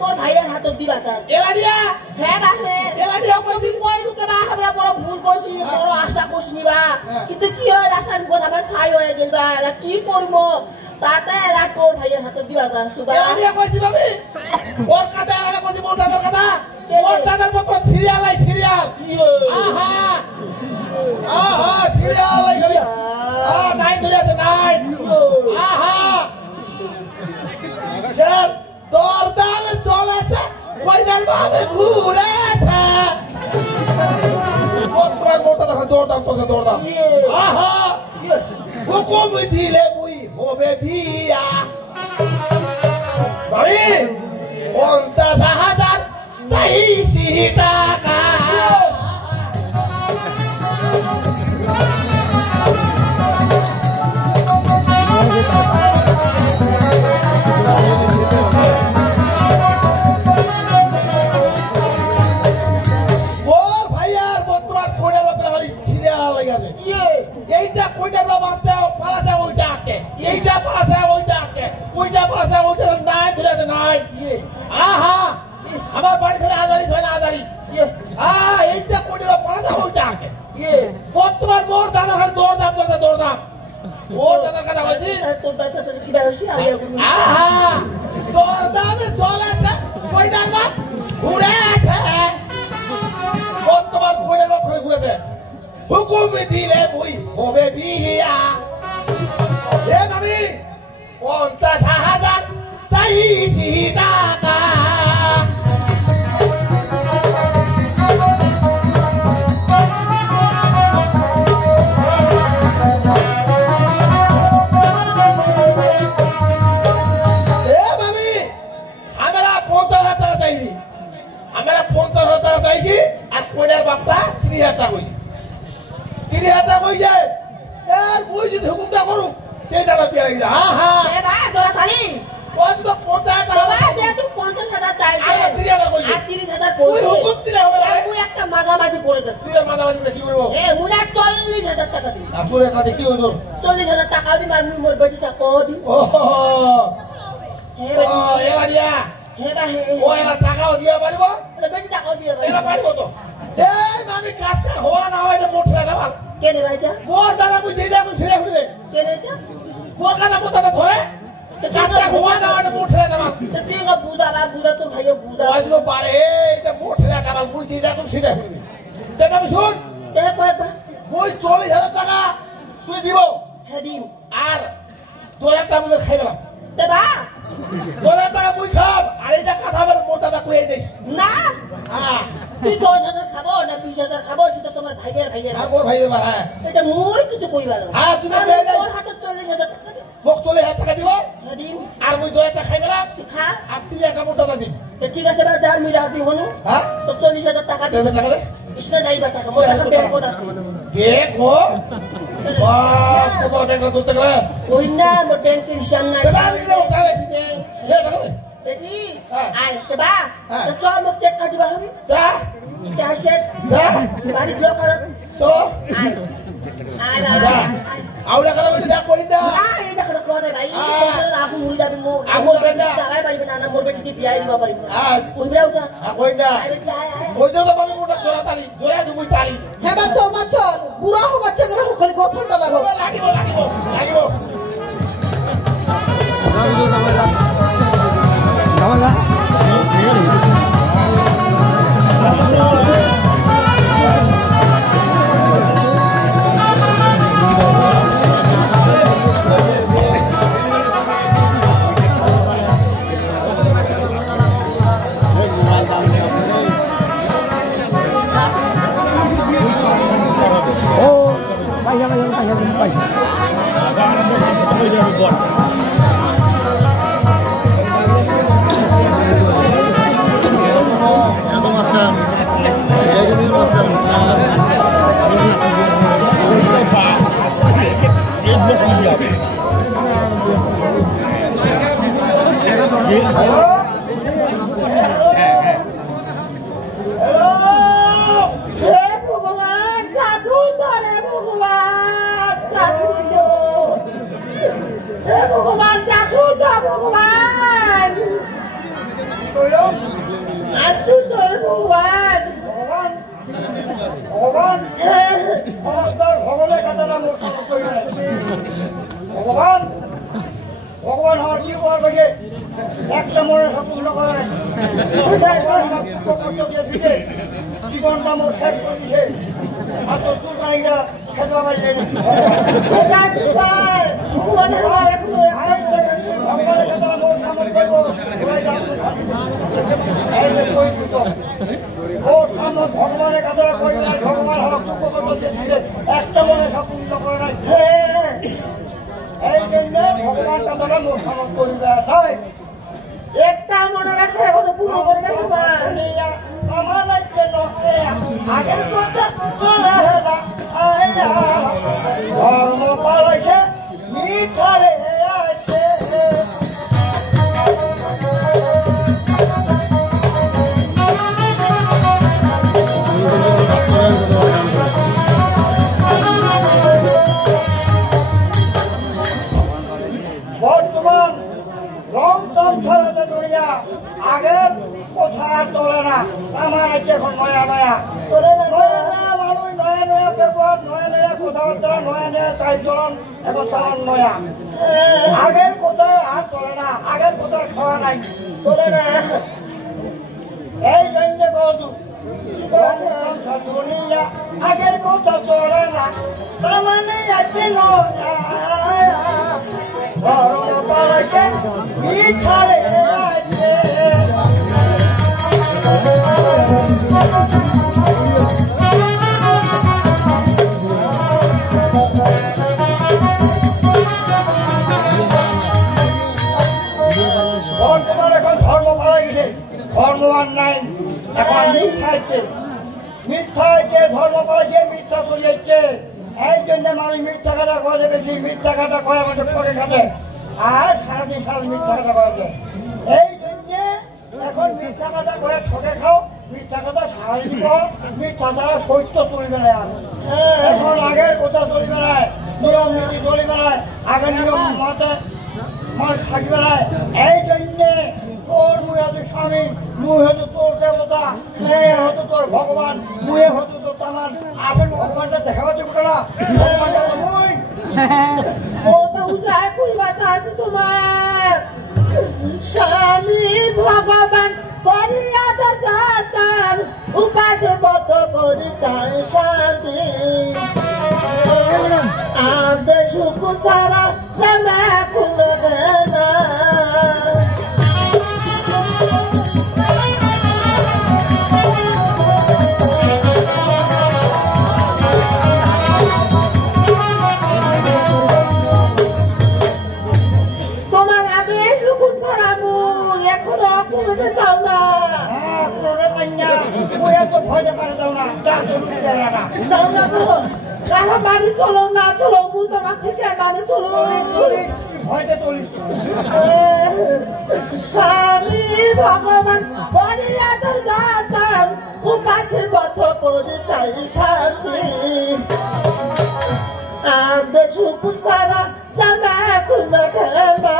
তোর ভাইয়ের হাতে দিবা তা এলা দিয়া হ্যাঁ বাহে এলা দিয়া কইছি কই লুকে বা আমরা বড় ভুল করছি বড় আশা করছি নিবা কিন্তু কি হয় রাস্তার কথা আমার ছাই হয়ে গেলবা এলা কি করব তাতে এলা তোর ভাইয়ের হাতে দিবা তা সুবা এলা দিয়া কইছি ভাবি ওর কথা এলা কইছি মোর দাদার কথা মোর দাদার মত সিরিয়াল আই সিরিয়াল আহা আহা সিরিয়াল আই গলি নাই ধরে আছে নাই আহা স্যার তোর দামে চলেছে কইবার ভাবে ঘুরেছে তোমার মোটা দেখা দৌড় দাম আহা হুকুম দিলে মুই হবে বিয়া ভাবি 50,000 চাইছি টাকা এইটা কইটা বাচ্চা পালাছে ওইটা আছে এইটা পালাছে ওইটা আছে ওইটা পালাছে ওইটা নাই ধরে নাই আহা আমার বাড়ি থেকে আজারি ধরে না আজারি এইটা কইটা পালাছে ওইটা আছে বর্তমান মোর দাদার হাতে দৌড়দাম করতে দৌড়দাম ওর দাদার কথা বলছি তোর দাদা তো কি বেশি আইয়া আহা দৌড়দামে চলেছে কইটার বাপ ঘুরেছে বর্তমান কইটা লক্ষণে ঘুরেছে হুকুম দিলে মুই হবে বিয়া এ মামি 50,000 চাইছি টাকা এ মামি আমরা 50,000 টাকা চাইছি আমরা 50,000 টাকা চাইছি আর কোইনার বাপটা 30,000 টাকা কইছি 30,000 টাকা কই যায় আর বই যদি হুকুমটা করু কে দাদা বিয়া লাগি যা হ্যাঁ এ বা তোরা খালি ওই তো 50,000 টাকা বাবা যে তুই 50,000 চাইছে আর 30,000 কইছি আর 30,000 ওই পয়সা হুকুম দিলে হবে না তুই একটা মাগামাগি করে দে তুই আর মাদামাদি কি করব এ মুনা 40,000 টাকা দিবি আর তোর একটা কি হইতো 40,000 টাকা দিবি আর মোর বেটিটা কো দিবি ও হে ও বেটি এলা দিয়া হে বা হে ও এলা টাকাও দিয়া পারিব বেটিটা কো দিবি এলা পারিব তো এই মামি কাজ কার হওয়া না হয় এটা মোটরা না ভাল কে রে ভাইটা মোর দাদা বুঝ যেটা আমি ছেড়ে ফুড়ে কে রে এটা মোর কানা মোর দাদা ধরে কাজ কার হওয়া না হয় এটা মোটরা না ভাল তো তুই না বুঝা না বুঝা তো ভাইও বুঝা ওই তো পারে এটা মোটরা না ভাল বুঝ যেটা আমি ছেড়ে ফুড়ে দেখ আমি শুন তে কয় বা ওই 40,000 টাকা তুই দিব হে দিম আর 2,000 টাকা মুই খাইলাম তে বা 2,000 টাকা মুই খাব আর এটা খাবার মোর দাদা কই দিস না হ্যাঁ তুই 10,000 খাবো না 20,000 খাবো সেটা তোমার ভাইয়ের হ্যাঁ মোর ভাই এবার হ্যাঁ এটা মুই কিছু কইবার না হ্যাঁ, তুমি আর পেয়ে যাই। তোর হাতে 40,000 টাকা দে বক 40,000 টাকা দিব হে দিম আর মুই 2,000 টাকা খাইলাম তুই খা আর 3,000 টাকা মোর দাদা দিব তো ঠিক আছে বা যা আমি রাজি হলো হ্যাঁ তো 40,000 টাকা দে 2,000 টাকা দে ইসনা যাইবা টাকা মোর টাকা ব্যাংক কোটা বেক হো বাপ কত টাকা ধরতে গেলে ওই না মোর ব্যাংকের হিসাব নাই দাদা, আমি দেবো, তাহলে। দে টাকা দে বেটি হ্যাঁ। আয় তো বা হ্যাঁ। তো চল মোক চেক কাটিবা হবে যা ক্যাশের যা বাড়ি ব্লক করত চলো আয় আয় যা বাবা আউলা কাটা বেটি যা করি না না এই দেখো কোথায় ভাই আয়। সংসারে আপু মুড়ি যাবে মো আগুন যাবে না। যাবাই পারিবে না না মোর বেটি কি বিয়াই দিবা পারিবে না আয়। ওই বেলা উঠা কই না আয় বেটি আয় আয় ওই জন্য তো আমি মোটা জোড়া তালি জোড়া দিব তালি হ্যাঁ মা চল বুড়া হোক বাচ্চা করে হোক খালি 10 ঘন্টা লাগো লাগিব লাগিব লাগিব ভগবান ভগবান হওয়ার কি বল ভাই একটা মনে সম্পূর্ণ করে সেটাই জীবনটা মোর শেষ করে দিছে আর তোর কুরবানিটা খেদবা বাইরে সেটা সেটাই ভগবান আমার এখন ভগবানের কথা মোর সামনে করব ওই যা এই যে কই তো ও সামনে ভগবানের কথা কই না ভগবান হওয়ার দুঃখ করতে দিছে একটা মনে সম্পূর্ণ করে না এই জন্য ভগবান কথাটা মোর সামনে করিবা তাই একটা মনের আশা এখনো পুরো করে না আমার লাগছে লোকে আগের কথা চলে না ধর্ম পালাইছে মিঠারে আছে বর্তমান রং টং ফেরাতে দুনিয়া আগের কথা চলে না আমার আজকে এখন নয়া নয়া চলে না মানুষ নয়া নয়া ব্যবহার নয়া নয়া কথাবার্তা নয়া নয়া চালচলন এখন চালান নয়া আগের কথা আর চলে না আগের কথা খাওয়া নাই চলে না এই জন্য কহতু আগের কথা চলে না তার মানে আজকে নয়া ধর্ম পালাইছে মিঠারে আছে বর্তমান এখন ধর্ম পালাই গেছে ধর্ম আর নাই এখন মিথ্যা হচ্ছে ধর্ম পালাইছে মিথ্যা চলিয়েছে এই জন্য মানুষ মিথ্যা কথা কয়ে বেশি মিথ্যা কথা কয়ে আমাদের ঠকে খাবে আর সারাদিন মিথ্যা কথা কয়ে এই জন্য এখন মিথ্যা কথা কয়ে ঠকে খাও মিথ্যা কথা সারাদিন কর মিথ্যা ছাড়া সত্য চলিবে না এখন আগের কথা চলিবে না নিয়ম নীতি চলিবে না আগের নিয়ম মতে মন থাকবে না এই জন্যে তোর মুই হতো স্বামী মুই হতো তোর দেবতা মেয়ে হতো তোর ভগবান মুয়ে হতো তোর তামান আসল ভগবানটা দেখাবার যোগ্য না ভগবানটা মুই ও তো উজায় কইবা চাচ্ছি তোমার স্বামী ভগবান করি আদর যতন উপাসে বত করি চাই শান্তি আদে সুখ ছাড়া জানা কোনো না বাড়ি চলো না চলো মুই তোমার থেকে বাড়ি চলো স্বামী ভগবান বড়ি আদর যতন উপাসে পথ করে চাই শান্তি আদে সুখ ছাড়া জানা কোন খেলা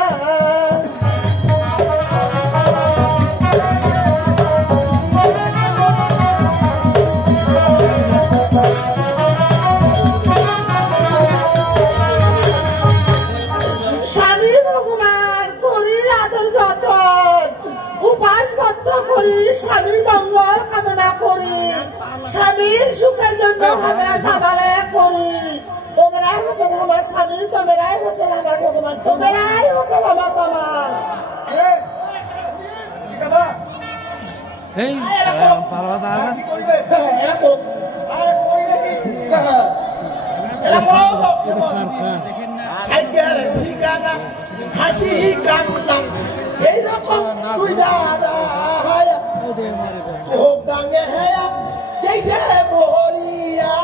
স্বামীর মঙ্গল কামনা করি স্বামীর সুখের জন্য আমরা দাবালে করি তোমরাই হচ্ছেন আমার স্বামী তোমরাই হচ্ছেন আমার ভগবান তোমরাই হচ্ছেন আমার তোমার কেমন ভাগ্যের ঠিকানা হাসি কান্না এইরকম তুই দাদা খুব দাঙ্গে হেয়া দেশে মরিয়া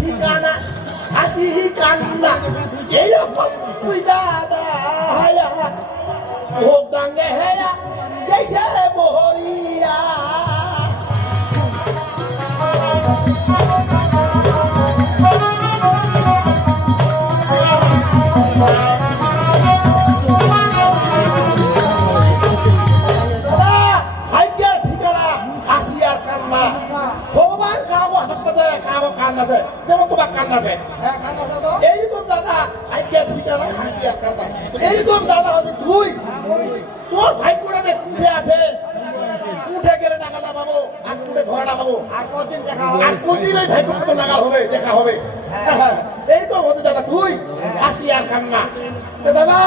ঠিকানা হাসি কান্না এইরকম তুই দাদা ভোগ দাঙ্গে হেয়া দেশে মরিয়া ভগবান কাবো হাসতে কাবো কান্নাতে যেমন তোমার কান্নাতে এইরকম দাদা ভাগ্যের ঠিকানা হাসি আর কান্না এইরকম দাদা হচ্ছে তুই তোর ভাগ্যটা উঠে আছে উঠে গেলে টাকাটা পাবো আর উঠে ধরাটা পাবো আর কোনদিন ওই ভাগ্য তো নাগাল হবে দেখা হবে এইরকম হচ্ছে দাদা তুই হাসি আর কান্না দাদা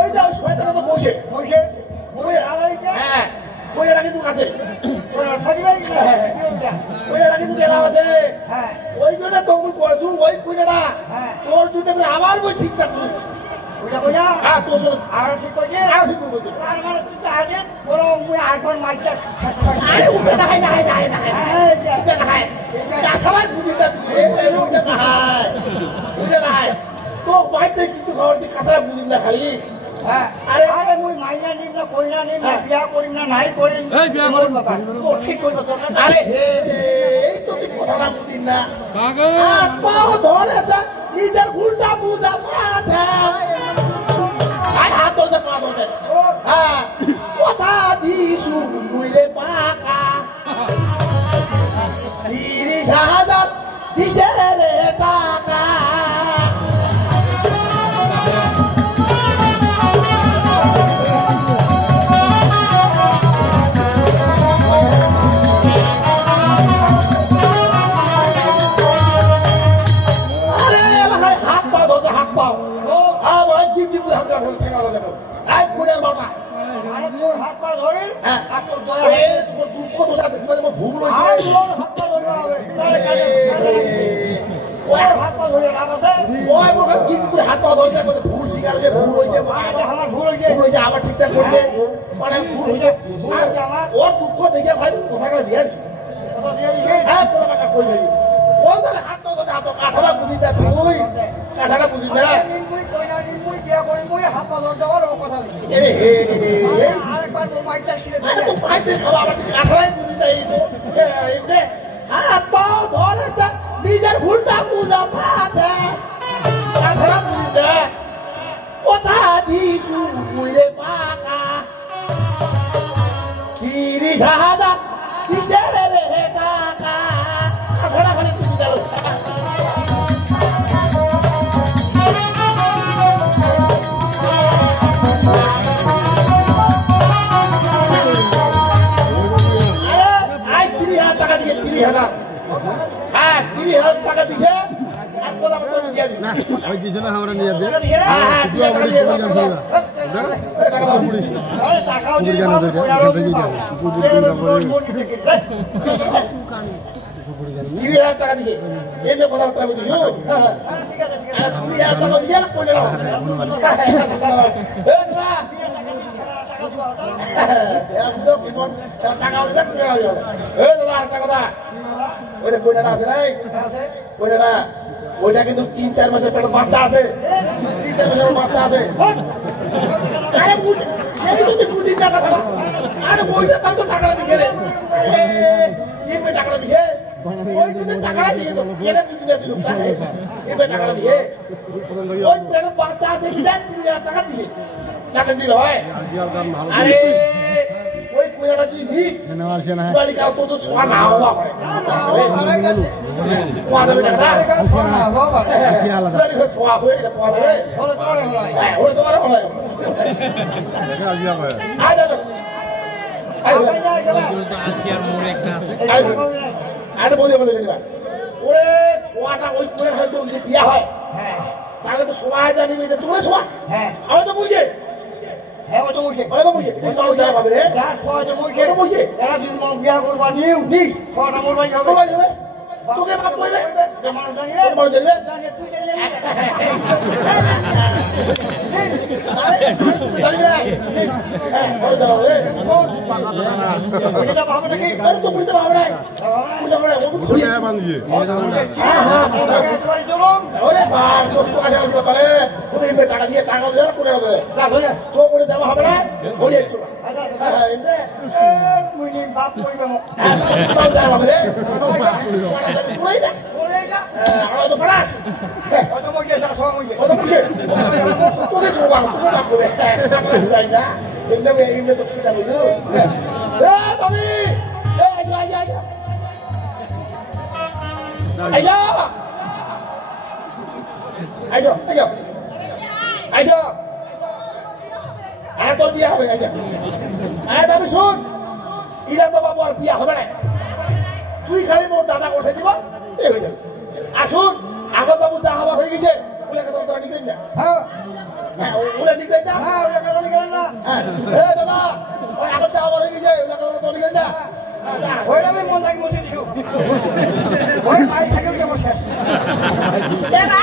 ওই দা ওই শয়তানটা তো বসে হ্যাঁ ওইটা কিন্তু আছে ওইটা কিন্তু গেলাম আছে ওই জন্য তুমি কয়েছো ওই কুইনাটা তোর জন্য আবার ওই ঠিকঠাক করি কিছু খবর কাঁথা বুঝিস না খালি আরে আরে মুই মাইনা নিম না কইনা নিম না বিয়া করিম না নাই করিম এই বিয়া করিম বাবা ও ঠিক কইতো তো আরে এই তো তুই কথাটা বুঝিস না আত্মা ধরেছে নিজের ভুলটা বুঝা পাছে আই হাত ধরে পা ধরে হ্যাঁ কথা দিছু মুইরে পাকা 30,000 দিছে রে টাকা আবার ঠিকঠাক করে দে অনেক ভুল হয়েছে ওর দুঃখ দেখে ভাই পোশাকটা দিয়ে দিচ্ছি হ্যাঁ কোনো টাকা করে ওই ধরে হাত কাঠাটা বুঝিস না তুই কাঠাটা বুঝিস না হাত পাও ধরেছে নিজের ভুলটা বুঝা পাচ্ছে কাঠাটা বুঝিস না কথা দিছু মুইরে পাকা 30,000 দিছে রে টাকা কাঠাটা খালি বুঝি গেল টাকা দিয়ে 30,000 হ্যাঁ 30,000 টাকা দিছে আর কোথা পত্র দিয়ে দিস না ওই কিছু না আমরা নিয়ে দে হ্যাঁ দিয়ে টাকা দিয়ে দাও টাকা দাও আরে টাকাও দিয়ে জানা দে দাও 30,000 টাকা দিছে এমনি কথা পত্র আমি দিছো আর 30,000 টাকা দিয়ে না কোনে দাও এ দাদা এরা বুঝো কেমন টাকা দিছে কোনে দাও এ দাদা টাকা দাও ওইটা কোইনাটা আছে নাই কোইনাটা ওইটা কিন্তু 3-4 মাসের পেটে বাচ্চা আছে 3-4 মাসের বাচ্চা আছে আরে বুঝ এই যদি বুঝিস না কথা আরে ওইটা তার তো টাকাটা দিছে রে এই টাকাটা দিছে ওই জন্য টাকা দিয়ে তো কেনে বুঝিয়ে দিল টাকা এবে টাকা দিয়ে ওই কেন বাচ্চা আছে বিদায় 3000 টাকা দিয়ে টাকা দিল হয় আরে ওই কোয়াটা কি নিস গালি কাল তো ছোয়া না হওয়া করে কোয়া দেবে টাকা ছোয়া না হওয়া করে গালি কো ছোয়া হয়ে গেল কোয়া দেবে ওরে তো আরে হলো আই দাও আরে বলে নিবা ওরে ছোয়াটা ওই কোয়ার হয়তো যদি বিয়া হয় হ্যাঁ তাহলে তো সবাই জানিবে যে তোরে ছোয়া হ্যাঁ আমি তো বুঝি হ্যাঁ ওটা বুঝি ওটা বুঝি তুই ভালো জানা পাবে রে যা ছোয়াটা বুঝি ওটা বুঝি এরা দিন মন বিয়া করবা নিউ নিস ছোয়াটা মোর ভাই হবে যাবে তোকে বাপ কইবে যে মানুষ জানিবে মানুষ জানিবে তুই জানিবে আরে তুই জানিবে হ্যাঁ বল দাও রে এটা ভাবনা কি আরে তো বুঝতে পারবে না বুঝতে পারবে ও ঘুরি হ্যাঁ হ্যাঁ ওরে বাপ দোস্ত কাছে লাগছে তাহলে ওদের ইনভে টাকা দিয়ে টাকা দেওয়ার করে দেবে তো করে দেওয়া হবে না ঘুরি একটু হ্যাঁ হ্যাঁ ইনভে মুই নি বাপ কইবে মো তাও যাও হবে রে পুরাই না আমরা তো পড়াস কত মইছে যা সব মইছে কত মইছে তোকে বাপ দেবে যাই না ইনভে তো চিন্তা কইলো এ বাবি এ আইজো আয় তোর বিয়া হবে আইজা আয় বাবু শুন ইরা তো বাবু আর বিয়া হবে না তুই খালি মোর দাদা উঠে দিব এই হয়ে যাবে আসুন আমার বাবু যা হবার হয়ে গেছে ওলা কথা তোরা নিকলেন না হ্যাঁ ওলা নিকলেন না হ্যাঁ ওলা কথা নিকলেন না হ্যাঁ এ দাদা ওই আগত যা হবার হয়ে গেছে ওলা কথা তোরা নিকলেন না ওই আমি মন থাকি বসে দিও ওই ভাই থাকে ওকে বসে দেবা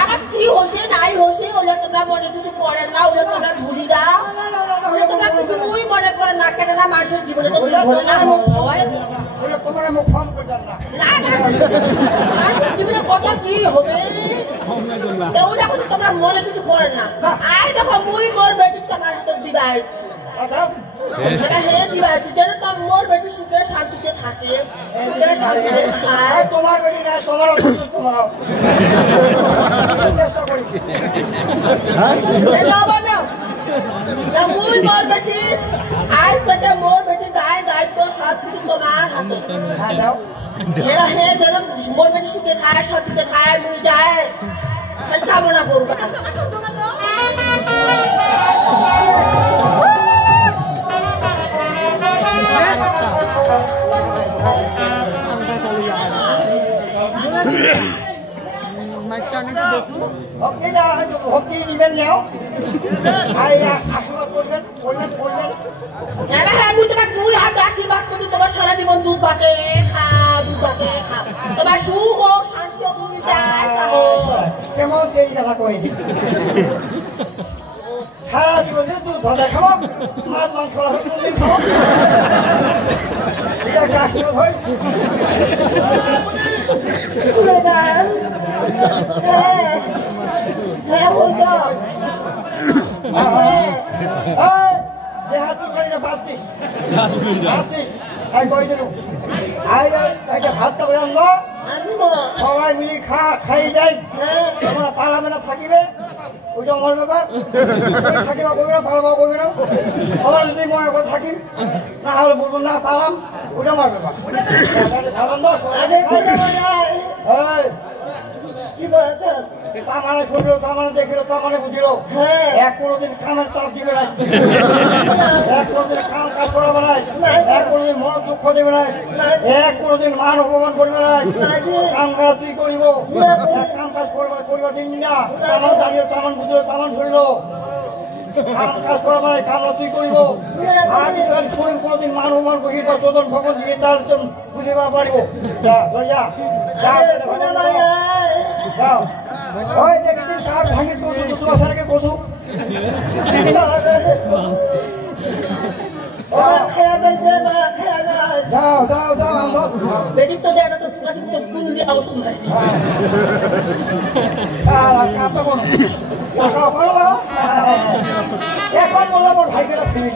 আমার কি হোসে নাই হোসে ওলা তোমরা মনে কিছু পড়ে না ওলা তোমরা ভুলি দাও ওলা তোমরা কিছু মুই মনে করে না কেন না মানুষের জীবনে তো ভুলে না হয় ওলা তোমরা মুখ ফোন করে দাও না না মানুষের জীবনে কত কি হবে ওলা কিছু তোমরা মনে কিছু করে না আই দেখো মুই মোর বেটি তোমার হাতে দিবাই আচ্ছা এটা হে দিবাই তুই যেন তোর মোর বেটি সুখে শান্তিতে থাকে সুখে শান্তিতে খায় তোমার বেটি না তোমার তোমার চেষ্টা করি এটা বলো না মুই মোর বেটি আজ থেকে মোর বেটি দায়িত্ব সব কিছু তোমার হাতে হ্যাঁ দাও এরা হে যেন মোর বেটি সুখে খায় শান্তিতে খায় মুই যায় খালি কামনা করবো ভক্তি নিবেন নেও আশীর্বাদ করবেন হ্যাঁ মুই তোমার দুই হাতে আশীর্বাদ করি তোমার সারা জীবন দুধ ভাতে খাও তোমার সুখ হোক শান্তি হোক তুমি যাই কেমন দেরি কথা কই দিই খাওয়া জীবনে দুধ ভাতে খাবো মাছ মাংস খাবো এটা আশীর্বাদ হয় হ্যাঁ বলতো সবাই মিলে খাই যাই তোমরা পালামেনা থাকিবে ওইটা আমার ব্যাপার থাকিবা করবে না পালাবা করবে না আমার যদি মনে করে থাকি না হলে বলবো না পালাম ওইটা আমার ব্যাপার কি বলছেন তামানে শুনলো তামানে দেখলো তামানে বুঝলো এক কোনোদিন কামের চাপ দিবে না এক কোনোদিন কাম কাজ করাবে না এক কোনোদিন মন দুঃখ দেবে না এক কোনোদিন মান অপমান করবে না কাম কাজ তুই করিব কাম কাজ করবা দিন না তামান দাঁড়িয়ে তামান বুঝলো তামান ধরিল কাম কাজ করা মানে কাম তুই করিব আর শরীর কোনোদিন মান অপমান করি বা তোদন ভগত দিয়ে তার বুঝিবা পারিব যা ধরিয়া যাও ওই দেখেছিস কার ভাঙে করছো তো তোমার সারাকে করছো যাও যাও যাও বেটি তো দেয় না তো কুল দিয়ে আউস মারি এখন বললাম ওর ভাইকে ফিরে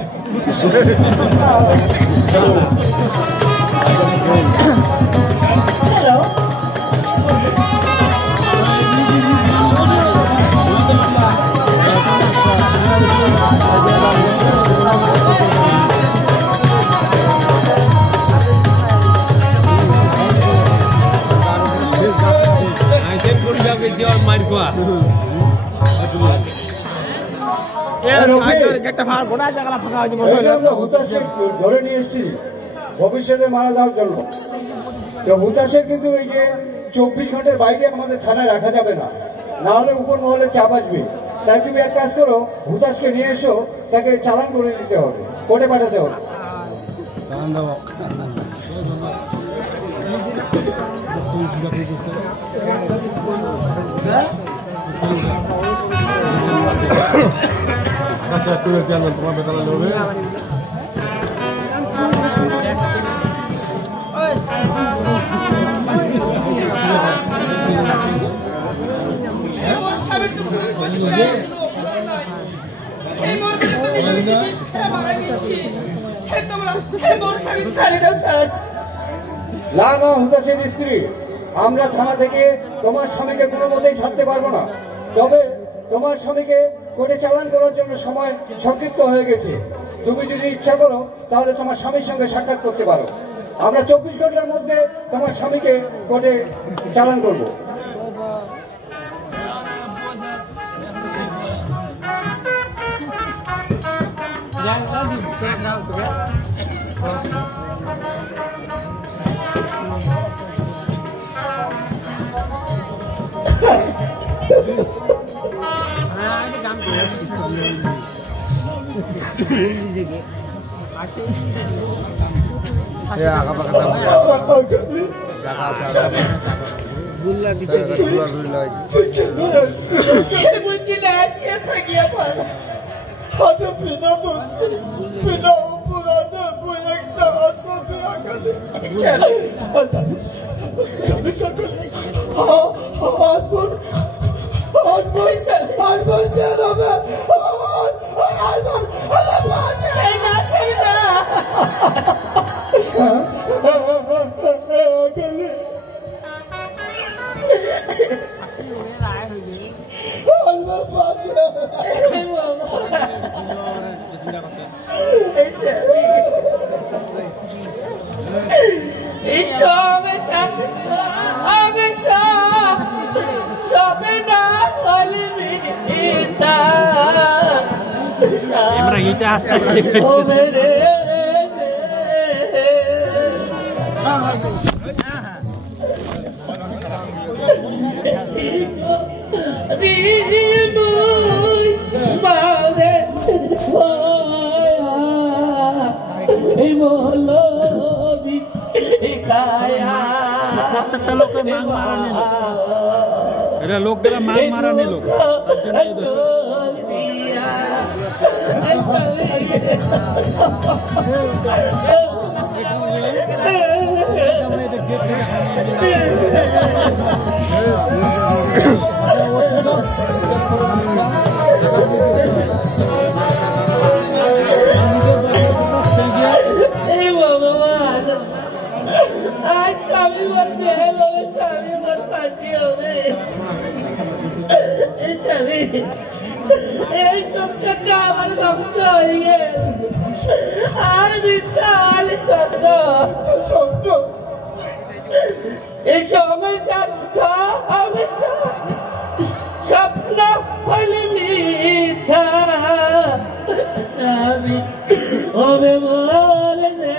যে ওর মার কোয়া ধরে নিয়ে এসছি ভবিষ্যতে মারা যাওয়ার জন্য। তো হুতাশের কিন্তু এই যে 24 ঘন্টার বাইরে আমাদের থানায় রাখা যাবে না, না হলে উপর মহলে চাপ আসবে। তাই তুমি এক কাজ করো, হুতাশকে নিয়ে এসো, তাকে চালান করে দিতে হবে, কোর্টে পাঠাতে হবে। তোমার বেতন নেবে লাঙা হুতাশের স্ত্রী, আমরা থানা থেকে তোমার স্বামীকে কোনো মতেই ছাড়তে পারবো না। তবে তোমার স্বামীকে কোর্টে চালান করার জন্য সময় সংক্ষিপ্ত হয়ে গেছে। তুমি যদি ইচ্ছা করো তাহলে তোমার স্বামীর সঙ্গে সাক্ষাৎ করতে পারো। আমরা 24 ঘন্টার মধ্যে তোমার স্বামীকে কোর্টে চালান করবো। লোকগুলা মাছ মারা নিল এই সংসারটা আমার ধ্বংস হয়ে গেল। আর মিথ্যাল স্বপ্ন স্বপ্ন এই সংসারটা আমার স্বপ্ন হল মিথ্যা। স্বামী হবে বলে দে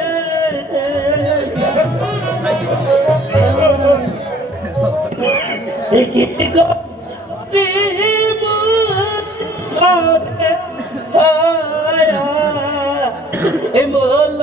মোল